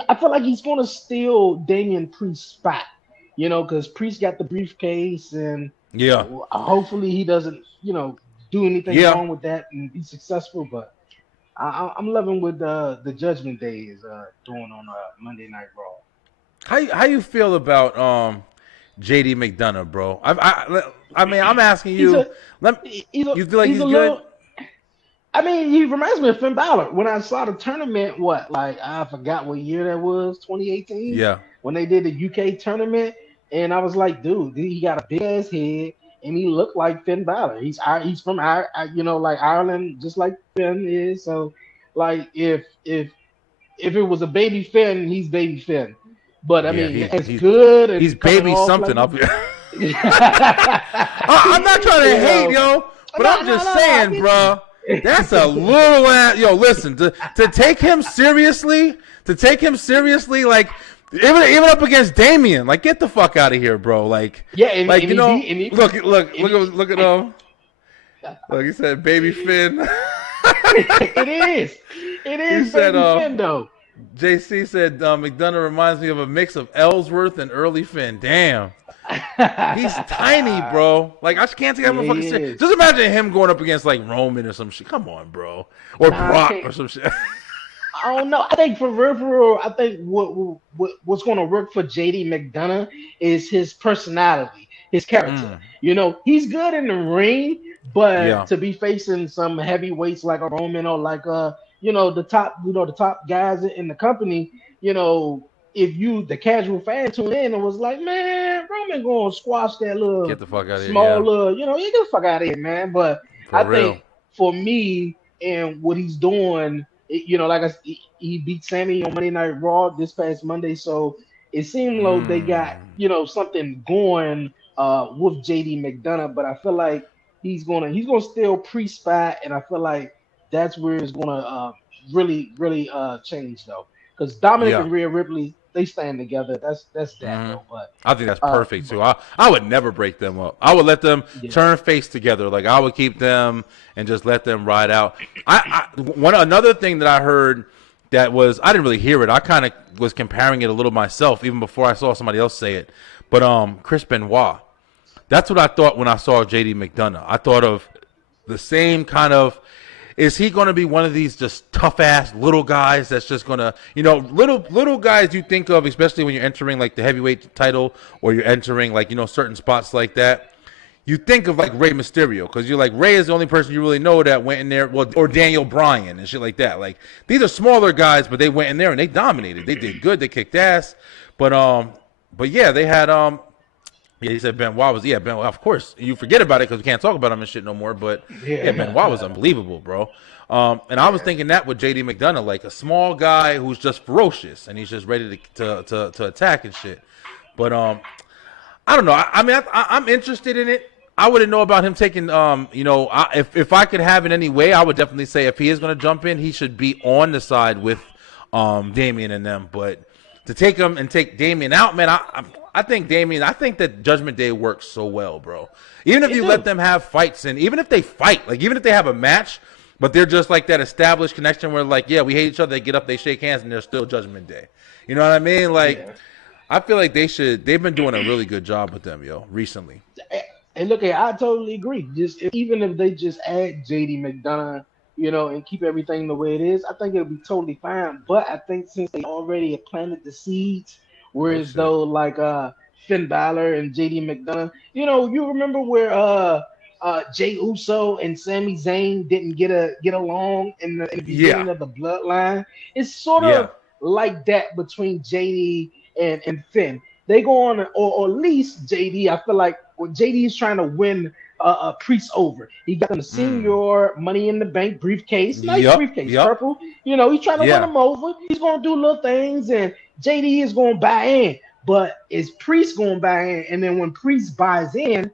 I feel like he's gonna steal Damian Priest's spot, because Priest got the briefcase, and hopefully he doesn't, do anything wrong with that and be successful. But I'm loving what the Judgment Day is doing on Monday Night Raw. How you feel about JD McDonough, bro? I mean, I'm asking you. You feel like he's good? He reminds me of Finn Balor. When I saw the tournament, I forgot what year that was, 2018? Yeah. When they did the UK tournament, and I was like, dude, he got a big ass head, and he looked like Finn Balor. He's from Ireland, just like Finn is. So, if it was a baby Finn, he's baby Finn. But he's good. And he's baby something up here. I'm not trying to hate, yo, but I'm just saying, bro. That's a little ass. Yo, listen, to take him seriously, like even up against Damian, like get the fuck out of here, bro. Like look at him. Look, he said baby Finn. It is. It is baby Finn though. JC said McDonough reminds me of a mix of Ellsworth and Early Finn. Damn. He's tiny, bro. Like, I just can't take that motherfucker serious. Just imagine him going up against, like, Roman or some shit. Come on, bro. Or Brock or some shit. I don't know. I think for real, I think what's going to work for JD McDonough is his personality, his character. You know, he's good in the ring, but to be facing some heavyweights like a Roman or like the top guys in the company, you know, if you the casual fan tuned in and was like, man, Roman gonna squash that little get the fuck out of here, little, you know, get the fuck out of here, man. But I think for me and what he's doing. You know, like he beat Sammy on Monday Night Raw this past Monday, so it seemed like they got, you know, something going with JD McDonough. But I feel like he's gonna steal pre-spot, and I feel like that's where it's gonna really change though, because Dominic and Rhea Ripley, they stand together. That's that though. But I think that's perfect too. I would never break them up. I would let them turn face together. Like, I would keep them and just let them ride out. Another thing that I heard that was, I didn't really hear it. I kind of was comparing it a little myself even before I saw somebody else say it. But Chris Benoit, that's what I thought when I saw JD McDonough. I thought of the same kind of. Is he going to be one of these just tough-ass little guys that's just going to, you know, little guys you think of, especially when you're entering, like, the heavyweight title or you're entering, like, you know, certain spots like that. You think of, like, Rey Mysterio because you're like, Rey is the only person you really know that went in there, well, or Daniel Bryan and shit like that. Like, these are smaller guys, but they went in there and they dominated. They did good. They kicked ass. But yeah, they had he said Benoit was Benoit. Of course, you forget about it because we can't talk about him and shit no more. But Benoit was unbelievable, bro. And I was thinking that with JD McDonough, like a small guy who's just ferocious and he's just ready to attack and shit. But I don't know. I mean, I'm interested in it. I wouldn't know about him taking. You know, if I could have it any way, I would definitely say if he is going to jump in, he should be on the side with Damian and them. But to take him and take Damian out, man, I think that Judgment Day works so well, bro. Even if you let them have fights, and even if they fight, like even if they have a match, but they're just like that established connection where, like, yeah, we hate each other, they get up, they shake hands, and they're still Judgment Day. You know what I mean? Like, I feel like they've been doing a really good job with them, recently. And look, I totally agree. Even if they just add JD McDonough, you know, and keep everything the way it is, I think it'll be totally fine. But I think since they already have planted the seeds, whereas though like Finn Balor and JD McDonough, you know, you remember where Jey Uso and Sami Zayn didn't get along in the beginning of the bloodline. It's sort of like that between JD and Finn. They go on, or at least JD. I feel like JD is trying to win a Priest over. He got the senior Money in the Bank briefcase, nice briefcase, purple. You know, he's trying to win him over. He's gonna do little things, and JD is gonna buy in. But is Priest gonna buy in? And then when Priest buys in,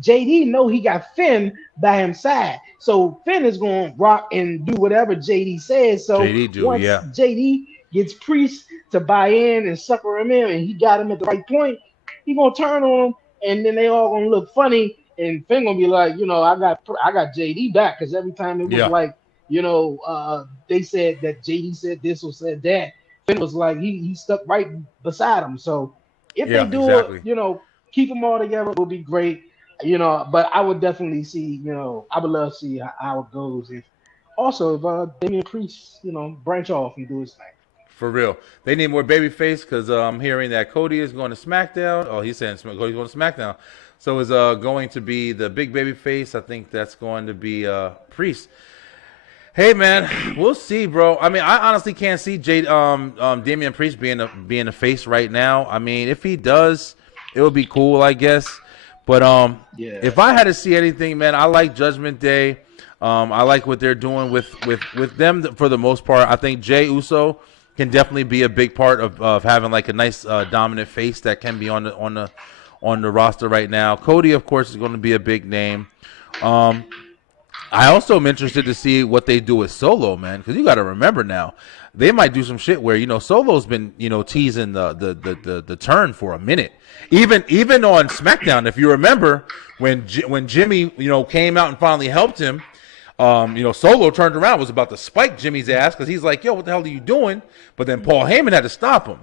JD know he got Finn by his side, so Finn is gonna rock and do whatever JD says. So once JD gets Priest to buy in and sucker him in, and he got him at the right point, he gonna turn on him, and then they all gonna look funny, and Finn gonna be like, you know, I got JD back, because every time it was like, you know, they said that JD said this or said that, Finn was like he stuck right beside him. So if they do it, you know, keep them all together will be great, you know. But I would definitely see, you know, I would love to see how it goes if Damian Priest, you know, branch off and do his thing. For real. They need more babyface because I'm hearing that Cody is going to SmackDown. Oh, he's saying Cody's going to SmackDown. So is going to be the big babyface. I think that's going to be Priest. Hey, man, we'll see, bro. I mean, I honestly can't see Damian Priest being a face right now. I mean, if he does, it would be cool, I guess. But if I had to see anything, man, I like Judgment Day. I like what they're doing with them for the most part. I think Jey Uso can definitely be a big part of having like a nice dominant face that can be on the roster right now. Cody, of course, is going to be a big name. I also am interested to see what they do with Solo, man, because you got to remember now they might do some shit where, you know, Solo's been, you know, teasing the turn for a minute. Even on SmackDown, if you remember when Jimmy, you know, came out and finally helped him. Solo turned around, was about to spike Jimmy's ass because he's like, yo, what the hell are you doing? But then Paul Heyman had to stop him.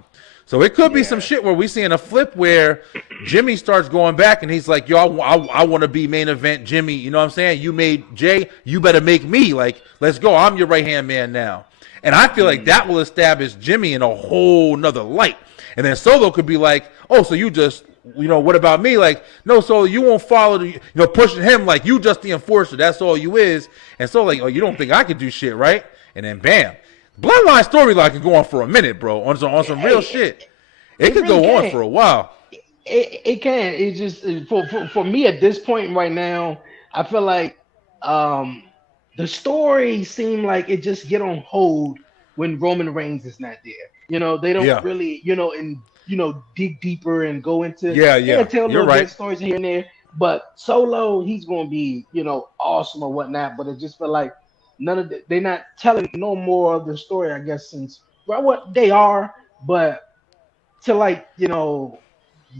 So it could be some shit where we seeing a flip where Jimmy starts going back and he's like, yo, I want to be main event Jimmy. You know what I'm saying? You made Jay, you better make me. Like, let's go. I'm your right-hand man now. And I feel like that will establish Jimmy in a whole nother light. And then Solo could be like, oh, so you just, what about me? Like, no, Solo, you won't follow, pushing him like you just the enforcer. That's all you is. And so like, oh, you don't think I could do shit, right? And then bam. Bloodline storyline can go on for a minute, bro, on some real shit. It could really go on for a while. It can. It's just for me at this point right now, I feel like the story seemed like it just get on hold when Roman Reigns is not there. They don't really, dig deeper and go into tell little good stories here and there. But Solo, he's gonna be, awesome or whatnot. But it just feel like they're not telling no more of the story, I guess, since what they are, but to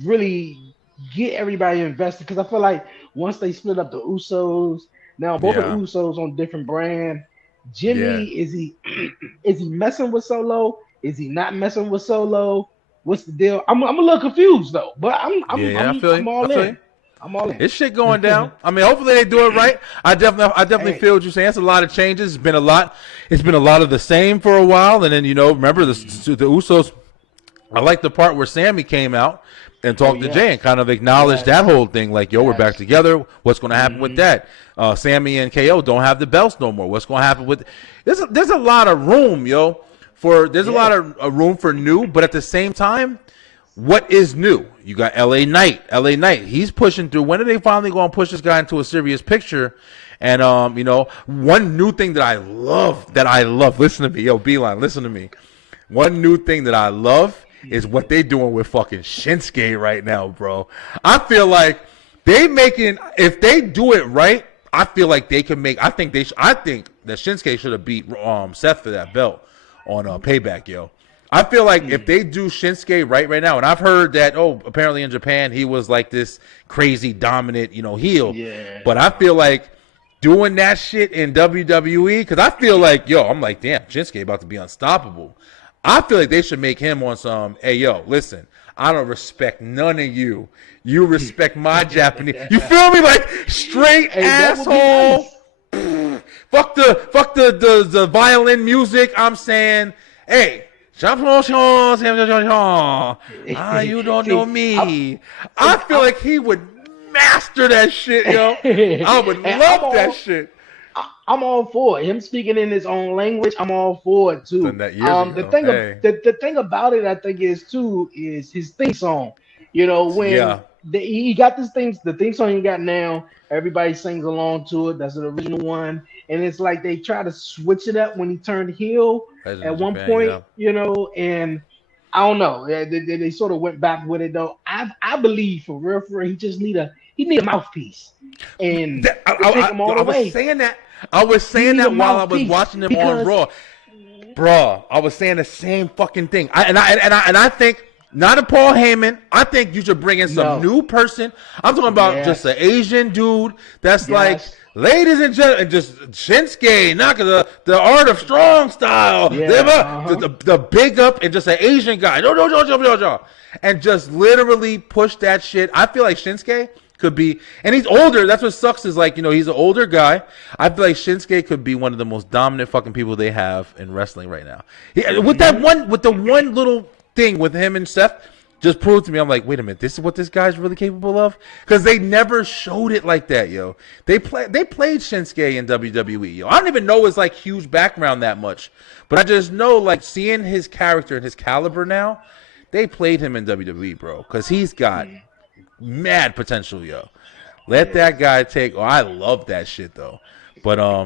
really get everybody invested, because I feel like once they split up the Usos, now both the Usos on different brand. Jimmy, is he messing with Solo? Is he not messing with Solo? What's the deal? I'm a little confused though, but I'm all in. I'm all in. It's shit going down. I mean, hopefully they do it right. I definitely feel what you're saying. It's a lot of changes. It's been a lot of the same for a while. And then, remember the Usos. I like the part where Sammy came out and talked to Jay and kind of acknowledged that whole thing. Like, yo, we're back together. What's going to happen with that? Sammy and KO don't have the belts no more. What's going to happen with? There's a lot of room, yo. There's a lot of room for new, but at the same time, what is new? You got LA Knight. He's pushing through. When are they finally going to push this guy into a serious picture? And one new thing that I love. Listen to me, yo, Beeline. Listen to me. One new thing that I love is what they doing with fucking Shinsuke right now, bro. I feel like if they do it right, I feel like they can make. I think that Shinsuke should have beat Seth for that belt on Payback, yo. I feel like if they do Shinsuke right now, and I've heard that, apparently in Japan he was like this crazy dominant, heel. Yeah. But I feel like doing that shit in WWE, because I feel like, I'm like, damn, Shinsuke about to be unstoppable. I feel like they should make him on some, hey, yo, listen, I don't respect none of you. You respect my Japanese. You feel me? Like, straight asshole. Fuck the violin music. I'm saying, hey, you don't know me. I feel like he would master that shit, yo. I would love that shit. I'm all for it. Him speaking in his own language, I'm all for it too. The thing about it, I think, is his theme song. When he got the theme song he got now, everybody sings along to it. That's an original one, and it's like they try to switch it up when he turned heel at one point, and I don't know. They sort of went back with it though. I believe for real, he just need a mouthpiece, and take him all the way. I was saying that while I was watching them on Raw, bro. I was saying the same fucking thing. I think not a Paul Heyman. I think you should bring in some new person. I'm talking about just an Asian dude that's like, ladies and gentlemen, just Shinsuke, knock the art of strong style, the big up, and just an Asian guy. No, and just literally push that shit. I feel like Shinsuke could be, and he's older. That's what sucks is like, he's an older guy. I feel like Shinsuke could be one of the most dominant fucking people they have in wrestling right now. With the one little thing with him and Seth, just proved to me, I'm like, wait a minute, this is what this guy's really capable of? Because they never showed it like that, yo. They played Shinsuke in WWE, yo. I don't even know his like huge background that much, but I just know like seeing his character and his caliber now, they played him in WWE, bro, because he's got mad potential, yo. Let that guy take. Oh, I love that shit though. But I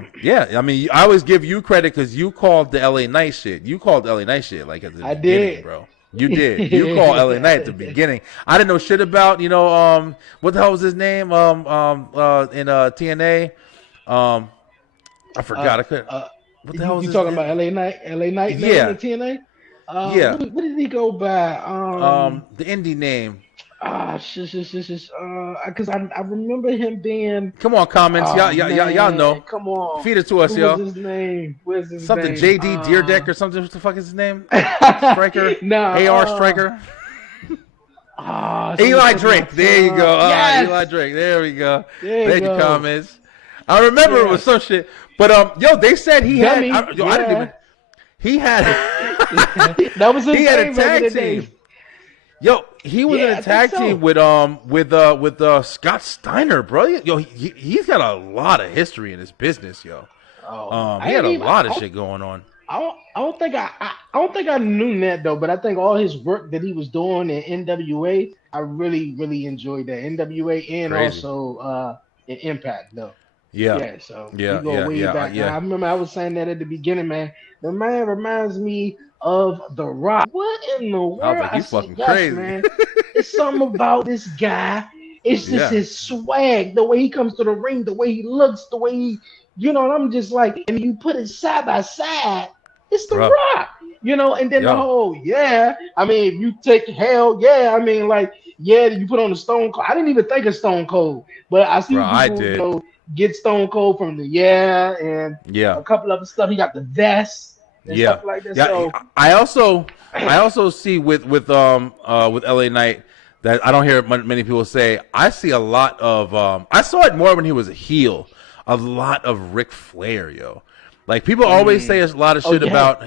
mean, I always give you credit because you called the LA Knight shit. You called LA Knight shit like at the beginning, bro. You did. You called LA Knight at the beginning. I didn't know shit about, what the hell was his name? In TNA. I forgot. I couldn't. What the hell was you his talking name? about LA Knight? LA Knight Yeah. in TNA? Yeah. What did he go by? The indie name. Because I remember him being. Come on, comments. Oh Y'all know. man, come on. Feed it to us, Who yo. was his name? What's his Something name? JD Deerdeck or something. What the fuck is his name? Striker? No. AR Striker? Something Eli with Drake. my There you go. Yes! Eli Drake. There we go. There you Thank you, go. comments. I remember it was some shit. But yo, they said he Dummy, had. I didn't even. He had. That was his he had a name back in tag the day. team. Yo, he was in Yeah, a I tag think so. team with Scott Steiner, bro. Yo, he's got a lot of history in his business, yo. He had a lot of shit going on. I don't think I knew that though, but I think all his work that he was doing in NWA, I really enjoyed that NWA and Crazy. also in Impact though. Yeah. So Yeah, we go way back. yeah. I remember I was saying that at the beginning, man. The man reminds me of The Rock. What in the world? I was like, you said, fucking yes, crazy. man. It's something about this guy. It's just Yeah. his swag, the way he comes to the ring, the way he looks, the way he, and I'm just like, and you put it side by side, it's The Bruh. Rock, and then the Yo. whole, I mean, if you take hell, I mean, like, you put on the Stone Cold. I didn't even think of Stone Cold, but I see Bruh, I people, did. get Stone Cold from the and Yeah. a couple other stuff. He got the vest and Yeah. stuff like that. Yeah. So I also see with LA Knight that I don't hear many people say. I see a lot of I saw it more when he was a heel. A lot of Ric Flair, yo. Like people always say a lot of shit about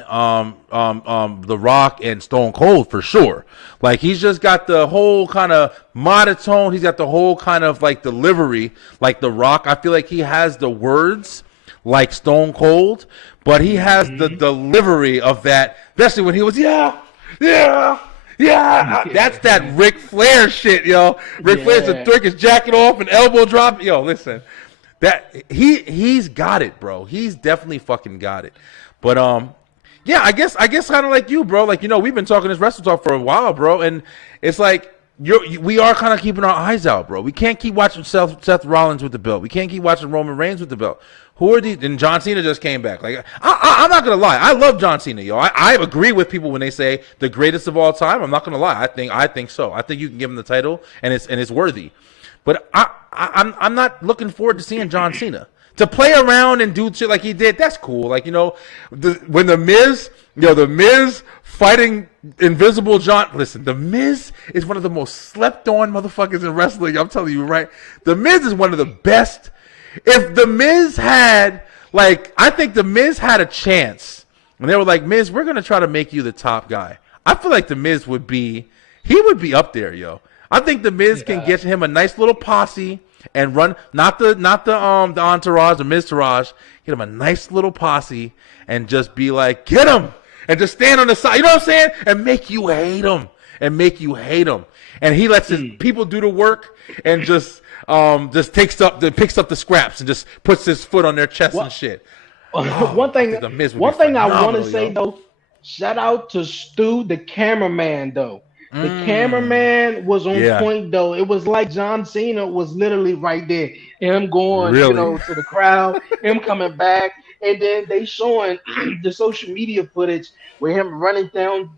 The Rock and Stone Cold for sure. Like he's just got the whole kind of monotone. He's got the whole kind of like delivery like The Rock. I feel like he has the words like Stone Cold, but he has the delivery of that, especially when he was that's that Ric Flair shit, yo. Ric Flair's a trick his jacket off and elbow drop. Yo, listen. That he's got it, bro. He's definitely fucking got it. But I guess kind of like you, bro. Like we've been talking this Wrestletalk for a while, bro, and it's like we are kind of keeping our eyes out, bro. We can't keep watching Seth Rollins with the belt. We can't keep watching Roman Reigns with the belt. Who are these? And John Cena just came back. Like I'm not gonna lie, I love John Cena, yo. I agree with people when they say the greatest of all time. I'm not gonna lie. I think so. I think you can give him the title, and it's worthy. But I'm not looking forward to seeing John Cena. To play around and do shit like he did, that's cool. Like, when the Miz fighting Invisible John. Listen, the Miz is one of the most slept on motherfuckers in wrestling. I'm telling you, right? The Miz is one of the best. If the Miz had, I think the Miz had a chance. When they were like, Miz, we're going to try to make you the top guy. I feel like the Miz would be up there, yo. I think the Miz can get him a nice little posse and run not the entourage, the Miztourage, get him a nice little posse and just be like, get him, and just stand on the side. You know what I'm saying? And make you hate him. And he lets his people do the work and just picks up the scraps and just puts his foot on their chest and shit. One thing I want to say though, shout out to Stu, the cameraman though. The cameraman was on point though. It was like John Cena was literally right there. Him going, to the crowd, him coming back, and then they showing the social media footage where him running down,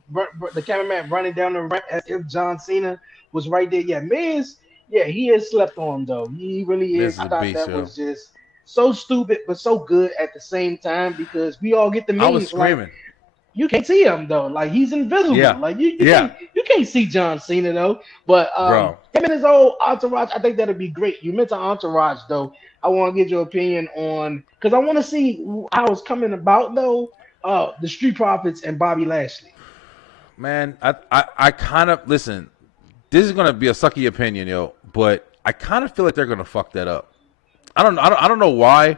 the cameraman running down the ramp as if John Cena was right there. Yeah, Miz, he is slept on though. He really is. I thought that was just so stupid but so good at the same time because we all get the memes. I was screaming. You can't see him though, like he's invisible. Yeah. Like you can't see John Cena though. But him and his old entourage, I think that'd be great. You mentioned entourage though. I want to get your opinion on because I want to see how it's coming about though. The Street Profits and Bobby Lashley. Man, I kind of listen. This is gonna be a sucky opinion, yo, but I kind of feel like they're gonna fuck that up. I don't know why.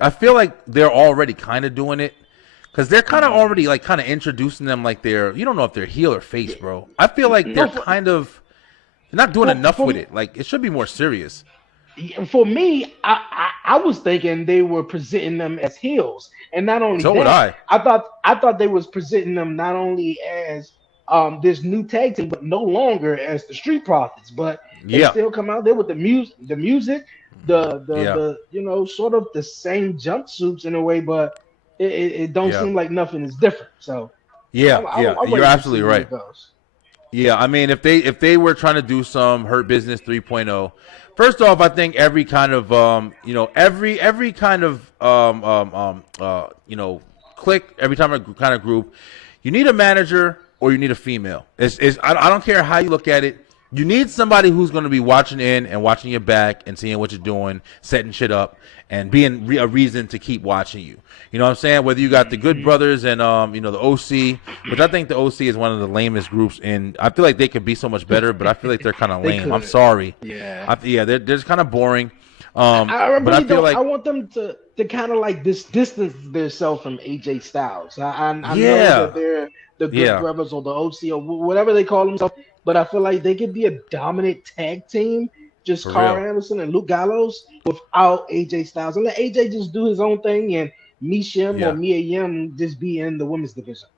I feel like they're already kind of doing it. Because they're kind of already, kind of introducing them like you don't know if they're heel or face, bro. I feel like they're they're not doing enough with it. Like, it should be more serious. For me, I was thinking they were presenting them as heels. And not only so that, would I. I thought they was presenting them not only as this new tag team, but no longer as the Street Profits. But they still come out there with the music, the sort of the same jumpsuits in a way, but it don't seem like nothing is different. So you're absolutely right. Yeah, I mean, if they were trying to do some Hurt Business 3.0, first off, I think every kind of every kind of clique, every time a kind of group, you need a manager or you need a female. I don't care how you look at it. You need somebody who's going to be watching in and watching your back and seeing what you're doing, setting shit up, and being a reason to keep watching you. You know what I'm saying? Whether you got the Good Brothers and the OC, which I think the OC is one of the lamest groups, and I feel like they could be so much better, but I feel like they're kind of lame. I'm sorry. Yeah. They're just kind of boring. I but I feel like I want them to kind of like distance themselves from AJ Styles. I know that they're the Good Brothers or the OC or whatever they call themselves, but I feel like they could be a dominant tag team, just Carl Anderson and Luke Gallows without AJ Styles, and let AJ just do his own thing and Mishim or Mia Yim just be in the women's division.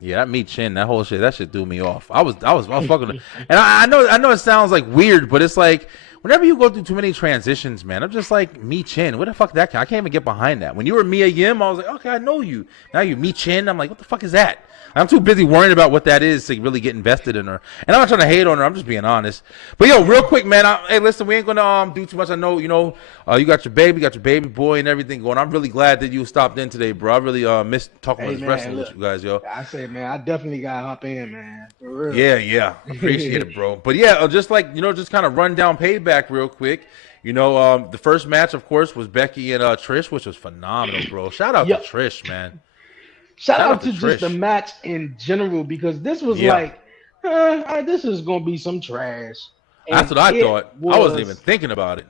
Yeah, that Me Chin, that whole shit, that shit threw me off. I was fucking, and I know it sounds like weird, but it's like whenever you go through too many transitions, man, I'm just like Me Chin. What the fuck I can't even get behind that. When you were Mia Yim, I was like, okay, I know you. Now you Me Chin. I'm like, what the fuck is that? I'm too busy worrying about what that is to really get invested in her. And I'm not trying to hate on her. I'm just being honest. But yo, real quick, man. Hey, listen, we ain't gonna do too much. I know, you got your baby boy, and everything going. I'm really glad that you stopped in today, bro. I really missed talking about this wrestling with you guys, yo. I say, man, I definitely gotta hop in, man. For real. Yeah. Appreciate it, bro. But yeah, just like just kind of run down Payback real quick. The first match, of course, was Becky and Trish, which was phenomenal, bro. Shout out to Trish, man. Shout out to just the match in general, because this was like, this is gonna be some trash. And that's what I thought. I wasn't even thinking about it.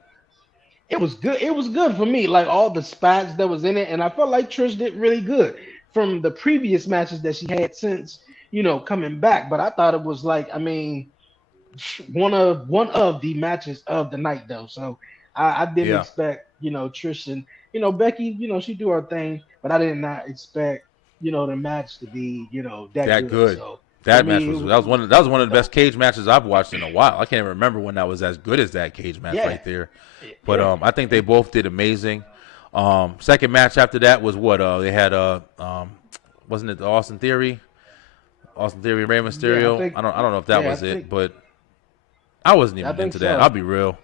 It was good. It was good for me, like all the spots that was in it, and I felt like Trish did really good from the previous matches that she had since coming back. But I thought it was like, I mean, one of the matches of the night though. So I didn't expect Trish and Becky, she do her thing, but I did not expect the match to be that good. So, that was one of the best cage matches I've watched in a while. I can't even remember when that was as good as that cage match right there. But I think they both did amazing. Second match after that was what they had. Wasn't it the Austin Theory? Austin Theory, Rey Mysterio. I don't know if that was it, but I wasn't even into that. I'll be real.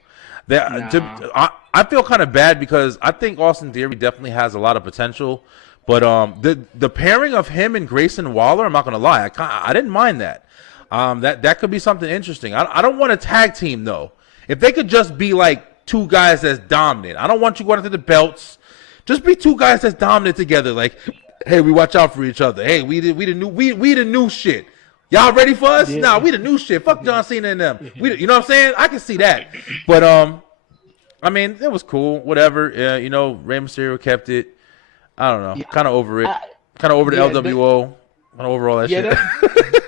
I feel kind of bad because I think Austin Theory definitely has a lot of potential. But the pairing of him and Grayson Waller, I'm not gonna lie, I didn't mind that. That could be something interesting. I don't want a tag team though. If they could just be like two guys that's dominant, I don't want you going into the belts. Just be two guys that's dominant together. Like, hey, we watch out for each other. Hey, we the new shit. Y'all ready for us? Yeah. Nah, we the new shit. Fuck John Cena and them. You know what I'm saying? I can see that. But I mean, it was cool. Whatever. Rey Mysterio kept it. I don't know. Yeah. Kind of over it. Kind of over the LWO. Kind of over all that shit.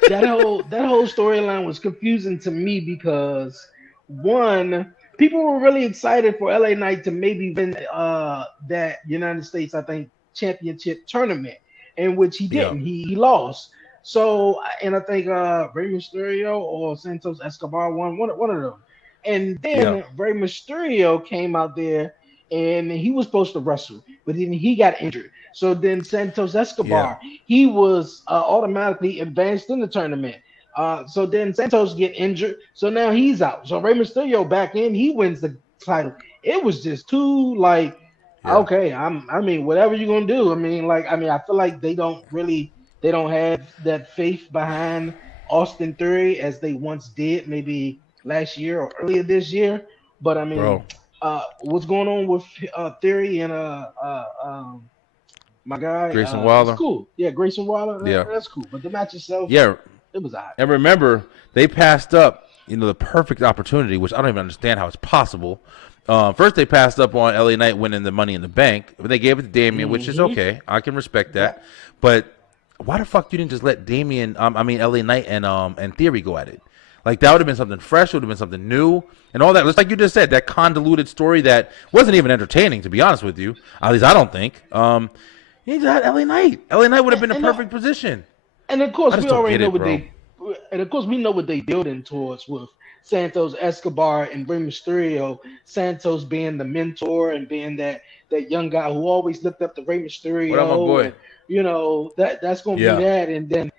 That whole storyline was confusing to me because one, people were really excited for LA Knight to maybe win that United States, I think, championship tournament, in which he didn't. Yeah. He lost. So, and I think Rey Mysterio or Santos Escobar won one of them. And then Rey Mysterio came out there and he was supposed to wrestle, but then he got injured. So then Santos Escobar, he was automatically advanced in the tournament. So then Santos get injured, so now he's out. So Rey Mysterio back in, he wins the title. It was just too okay. I mean, whatever you're gonna do. I feel like they don't have that faith behind Austin Theory as they once did, maybe last year or earlier this year. But I mean, what's going on with Theory and my guy Grayson Waller? Cool. Yeah, Grayson Waller. That's cool. But the match itself, it was alright. And remember, they passed up the perfect opportunity, which I don't even understand how it's possible. First, they passed up on LA Knight winning the Money in the Bank, but they gave it to Damian, which is okay. I can respect that. But why the fuck you didn't just let LA Knight and Theory go at it? Like, that would have been something fresh, would have been something new, and all that. Just like you just said, that convoluted story that wasn't even entertaining, to be honest with you. At least I don't think. You need to have LA Knight. LA Knight would have been a perfect position. And of course, we already know we know what they building towards with Santos Escobar and Rey Mysterio. Santos being the mentor and being that young guy who always looked up to Rey Mysterio. What up, my boy? And, that's going to be that. And then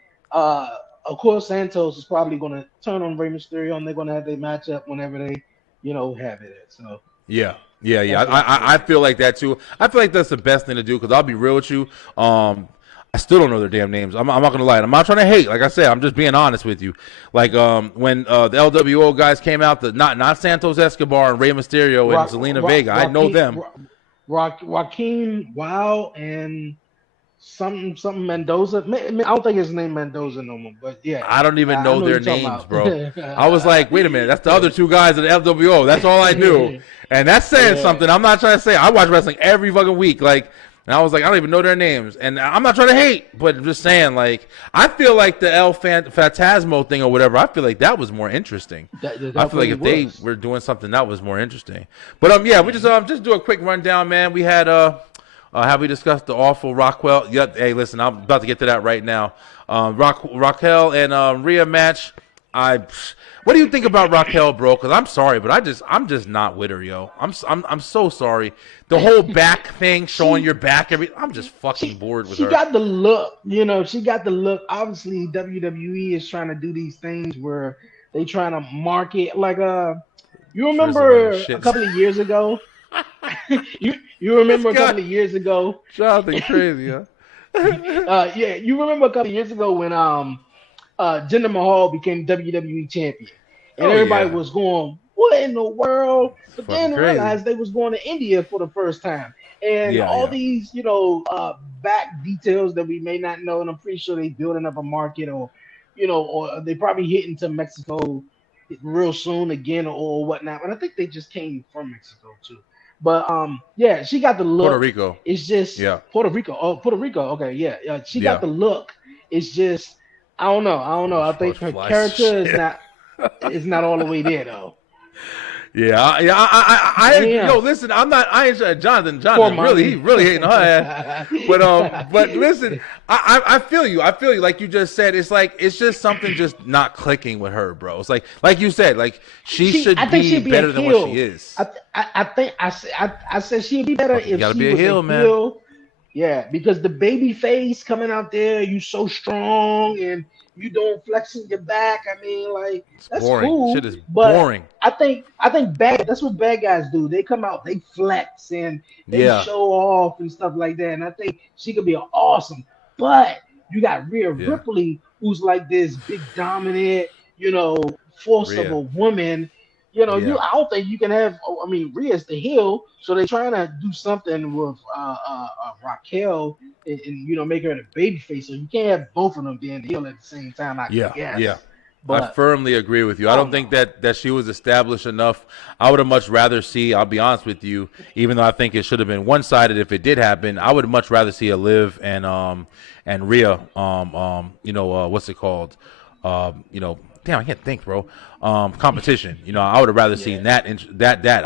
of course, Santos is probably going to turn on Rey Mysterio, and they're going to have their matchup whenever they, have it. So Yeah. that's what I I think. feel like that too. I feel like that's the best thing to do because I'll be real with you. I still don't know their damn names. I'm not gonna lie. I'm not trying to hate. Like I said, I'm just being honest with you. Like when the LWO guys came out, not Santos Escobar and Rey Mysterio and Zelina Vega. I know them. Joaquin Wow and something Mendoza. I don't think his name Mendoza no more, but yeah, I don't even know know their who you're talking names, about. bro. I was like, wait a minute, that's the other two guys at the LWO. That's all I knew, and that's saying something. I'm not trying to say. I watch wrestling every fucking week, like. And I was like, I don't even know their names. And I'm not trying to hate, but I'm just saying, like, I feel like the El Phantasmo thing or whatever, I feel like that was more interesting. I feel like if they were doing something that was more interesting. But, yeah, we just do a quick rundown, man. We had, have we discussed the awful Rockwell? Yep. Hey, listen, I'm about to get to that right now. Raquel and Rhea match. What do you think about Raquel, bro? Because I'm sorry, but I'm just not with her, yo. I'm so sorry. The whole back thing, showing your back, I'm just fucking bored with her. She got the look, She got the look. Obviously, WWE is trying to do these things where they trying to market like you remember a couple of years ago. you remember a couple of years ago. Something crazy, huh? Yeah, you remember a couple of years ago when Jinder Mahal became WWE champion, and everybody was going, "What in the world?" But then realized they was going to India for the first time, and these, back details that we may not know. And I'm pretty sure they building up a market, or they probably hitting to Mexico real soon again, or whatnot. And I think they just came from Mexico too. But yeah, she got the look. Puerto Rico. It's just Puerto Rico. Oh, Puerto Rico. Okay, yeah. She got the look. It's just. I don't know. I think her character is not all the way there though. Yo, listen, I ain't Jonathan really hating her ass. But listen, I feel you. Like you just said, it's just something just not clicking with her, bro. It's like you said, like she should be better than what she is. I said she'd be better if she was a heel, man. Yeah, because the baby face coming out there, you so strong and you don't flexing your back. I mean, like that's boring. Cool. Shit is boring. I think that's what bad guys do. They come out, they flex and they show off and stuff like that. And I think she could be awesome. But you got Rhea Ripley, who's like this big dominant, force of a woman. I don't think you can have. I mean, Rhea's the heel, so they're trying to do something with Raquel and make her the baby face. So you can't have both of them being the heel at the same time. I guess. But I firmly agree with you. I don't think that she was established enough. I would have much rather see. I'll be honest with you. Even though I think it should have been one-sided if it did happen, I would much rather see a Liv and Rhea. What's it called? Damn, I can't think, bro. Competition. I would have rather seen that. I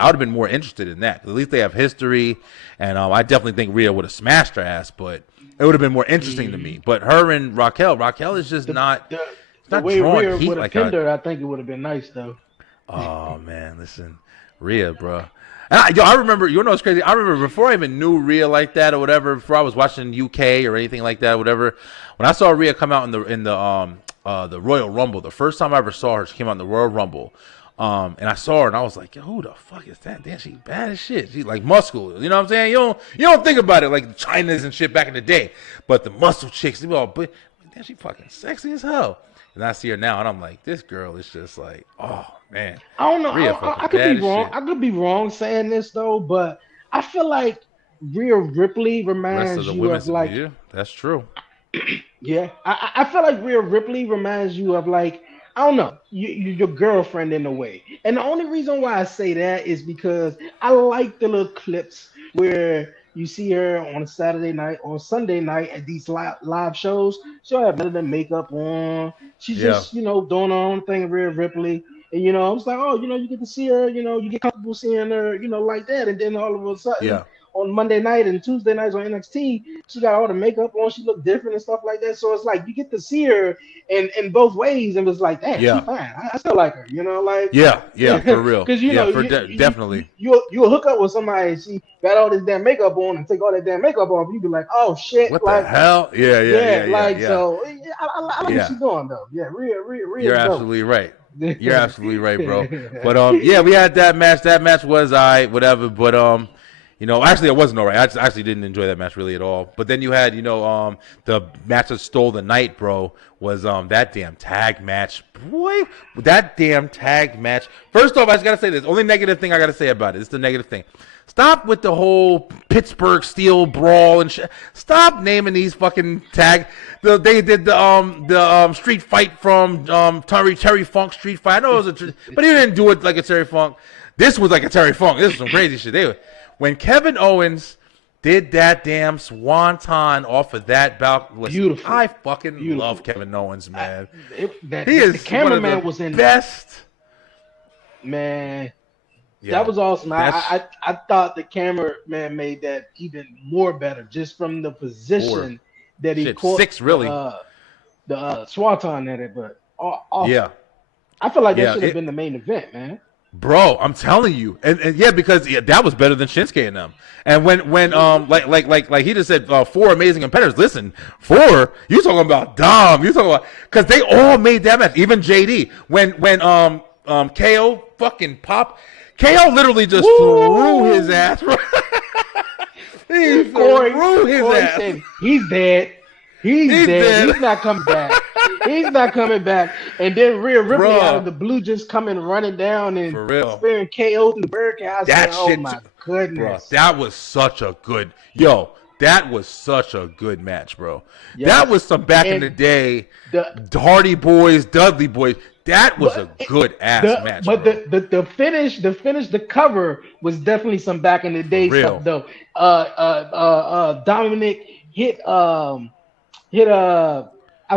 would have been more interested in that. At least they have history, and I definitely think Rhea would have smashed her ass, but it would have been more interesting to me. But her and Raquel is just not. The way Rhea would have pinned her, I think it would have been nice though. Oh man, listen, Rhea, bro. And I remember. What's crazy? I remember before I even knew Rhea like that or whatever. Before I was watching UK or anything like that, whatever. When I saw Rhea come out in the Royal Rumble, the first time I ever saw her, she came out in the Royal Rumble. And I saw her and I was like, yo, who the fuck is that? Damn, she bad as shit. She's like muscular. You know what I'm saying? You don't think about it like China's and shit back in the day. But the muscle chicks, they all, but damn, she fucking sexy as hell. And I see her now and I'm like, this girl is just like, oh man. I don't know. I could be wrong. I could be wrong saying this though, but I feel like Rhea Ripley reminds you of like. Yeah, that's true. Yeah, I feel like Rhea Ripley reminds you of like, I don't know, your girlfriend in a way. And the only reason why I say that is because I like the little clips where you see her on a Saturday night or Sunday night at these live shows. She'll have none of the makeup on. She's just, doing her own thing, Rhea Ripley. And, I was like, oh, you get to see her, you get comfortable seeing her, like that. And then all of a sudden, on Monday night and Tuesday nights on NXT, she got all the makeup on. She looked different and stuff like that. So it's like you get to see her in both ways, and it's like, damn, she fine. I still like her. You know, like for real. Because definitely. You'll hook up with somebody. And she got all this damn makeup on and take all that damn makeup off. You be like, oh shit, what like, the hell? So I like what she's doing though. Yeah, real. You're absolutely right. You're absolutely right, bro. But we had that match. That match was whatever. But actually, it wasn't all right. I actually didn't enjoy that match really at all. But then you had, the match that stole the night, bro, was that damn tag match. Boy, that damn tag match. First off, I just gotta say this. Only negative thing I gotta say about it. It's the negative thing. Stop with the whole Pittsburgh Steel brawl and shit. Stop naming these fucking tag. They did the street fight from Terry Funk street fight. I know it was but he didn't do it like a Terry Funk. This was like a Terry Funk. This was some crazy shit. When Kevin Owens did that damn swanton off of that balcony. Beautiful. I fucking love Kevin Owens, man. The cameraman was in best. Man. Yeah, that was awesome. I thought the cameraman made that even more better just from the position that he caught 6 really the swanton at it. But awesome. Yeah, I feel like that should have been the main event, man. Bro, I'm telling you, and because that was better than Shinsuke and them. And when like he just said, 4 amazing competitors. Listen, 4. You talking about Dom? You talking about because they all made that match. Even JD when KO fucking pop. KO literally just threw his ass. He threw his ass. Said, he's dead. He's dead. He's not coming back. He's not coming back. And then Rhea Ripley out of the blue just coming running down and spearing KO through the barricade. I said, oh my goodness. Bro, that was such a good that was such a good match, bro. Yes. That was some back in the day Hardy Boys, Dudley Boys. That was a good ass match. But bro. the finish, the cover was definitely some back in the day stuff though. Dominic hit I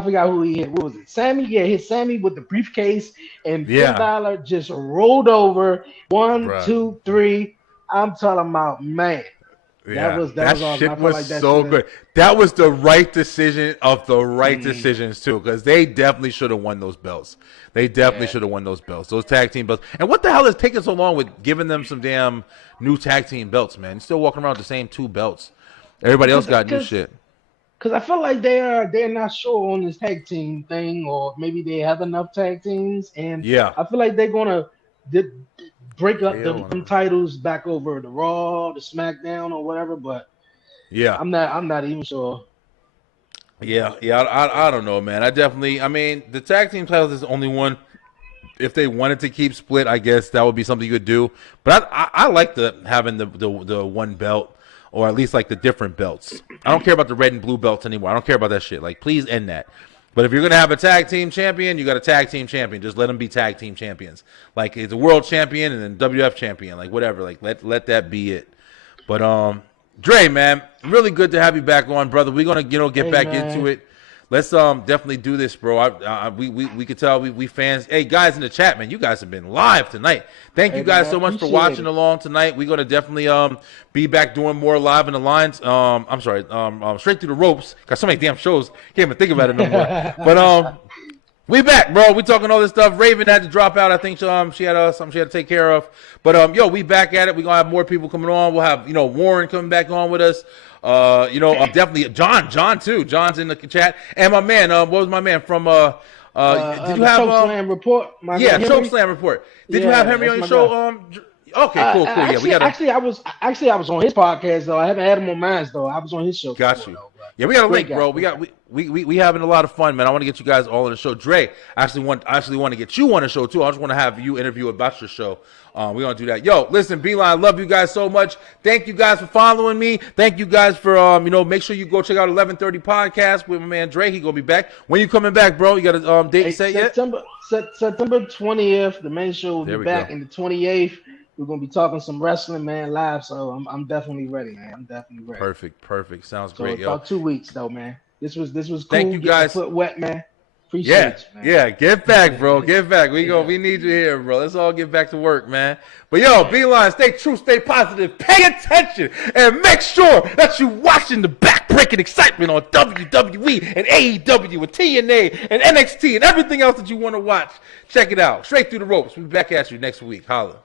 forgot who he hit. What was it? Sammy? Yeah, hit Sammy with the briefcase, and Finn Balor just rolled over. 1, 2, 3. I'm talking about, man. Yeah, that shit was so good. That was the right decision of the right decisions too, because they definitely should have won those belts. They definitely should have won those belts, those tag team belts. And what the hell is taking so long with giving them some damn new tag team belts, man? You're still walking around with the same 2 belts. Everybody else got new shit. Because I feel like they're not sure on this tag team thing, or maybe they have enough tag teams, and I feel like they're gonna break up the titles back over the Raw, the SmackDown, or whatever. But I'm not even sure. I don't know, man. I mean, the tag team titles is the only one. If they wanted to keep split, I guess that would be something you could do. But I like having the one belt, or at least like the different belts. I don't care about the red and blue belts anymore. I don't care about that shit. Like, please end that. But if you're going to have a tag team champion, you got a tag team champion. Just let them be tag team champions. Like, it's a world champion and then WF champion. Like, whatever. Like, let that be it. But, Dre, man, really good to have you back on, brother. We're going to, get back into it. Let's definitely do this, bro. We could tell we fans. Hey, guys in the chat, man, you guys have been live tonight. Thank you guys so much for watching along tonight. We're gonna definitely be back doing more live in the lines. I'm sorry, straight through the ropes. Got so many damn shows, can't even think about it no more. But we back, bro. We talking all this stuff. Raven had to drop out. I think she had something she had to take care of. But we back at it. We're gonna have more people coming on. We'll have Warren coming back on with us. Definitely John too. John's in the chat. And my man, what was my man from did you have Chokeslam Report? Chokeslam Report. Did you have Henry on your show? Okay, cool. Actually, actually, I was on his podcast though. I haven't had him on mine though. I was on his show. Got you. Yeah, we got a link, bro. We having a lot of fun, man. I want to get you guys all on the show. Dre, I actually want to get you on the show too. I just want to have you interview about your show. We're gonna do that. Yo, listen, Beeline, love you guys so much. Thank you guys for following me. Thank you guys for make sure you go check out 11:30 podcast with my man Dre. He gonna be back. When you coming back, bro? You got a date set yet? September 20th. The main show will be back, and the 28th. We're gonna be talking some wrestling, man, live. So I'm definitely ready, man. I'm definitely ready. Perfect. Sounds great, yo. About 2 weeks though, man. This was cool. Thank you guys. Foot wet, man. Appreciate you, man. Yeah, get back, bro. Get back. We need you here, bro. Let's all get back to work, man. But yo, Beeline, stay true, stay positive, pay attention, and make sure that you're watching the back-breaking excitement on WWE and AEW and TNA and NXT and everything else that you want to watch. Check it out. Straight Through the Ropes. We'll be back at you next week. Holla.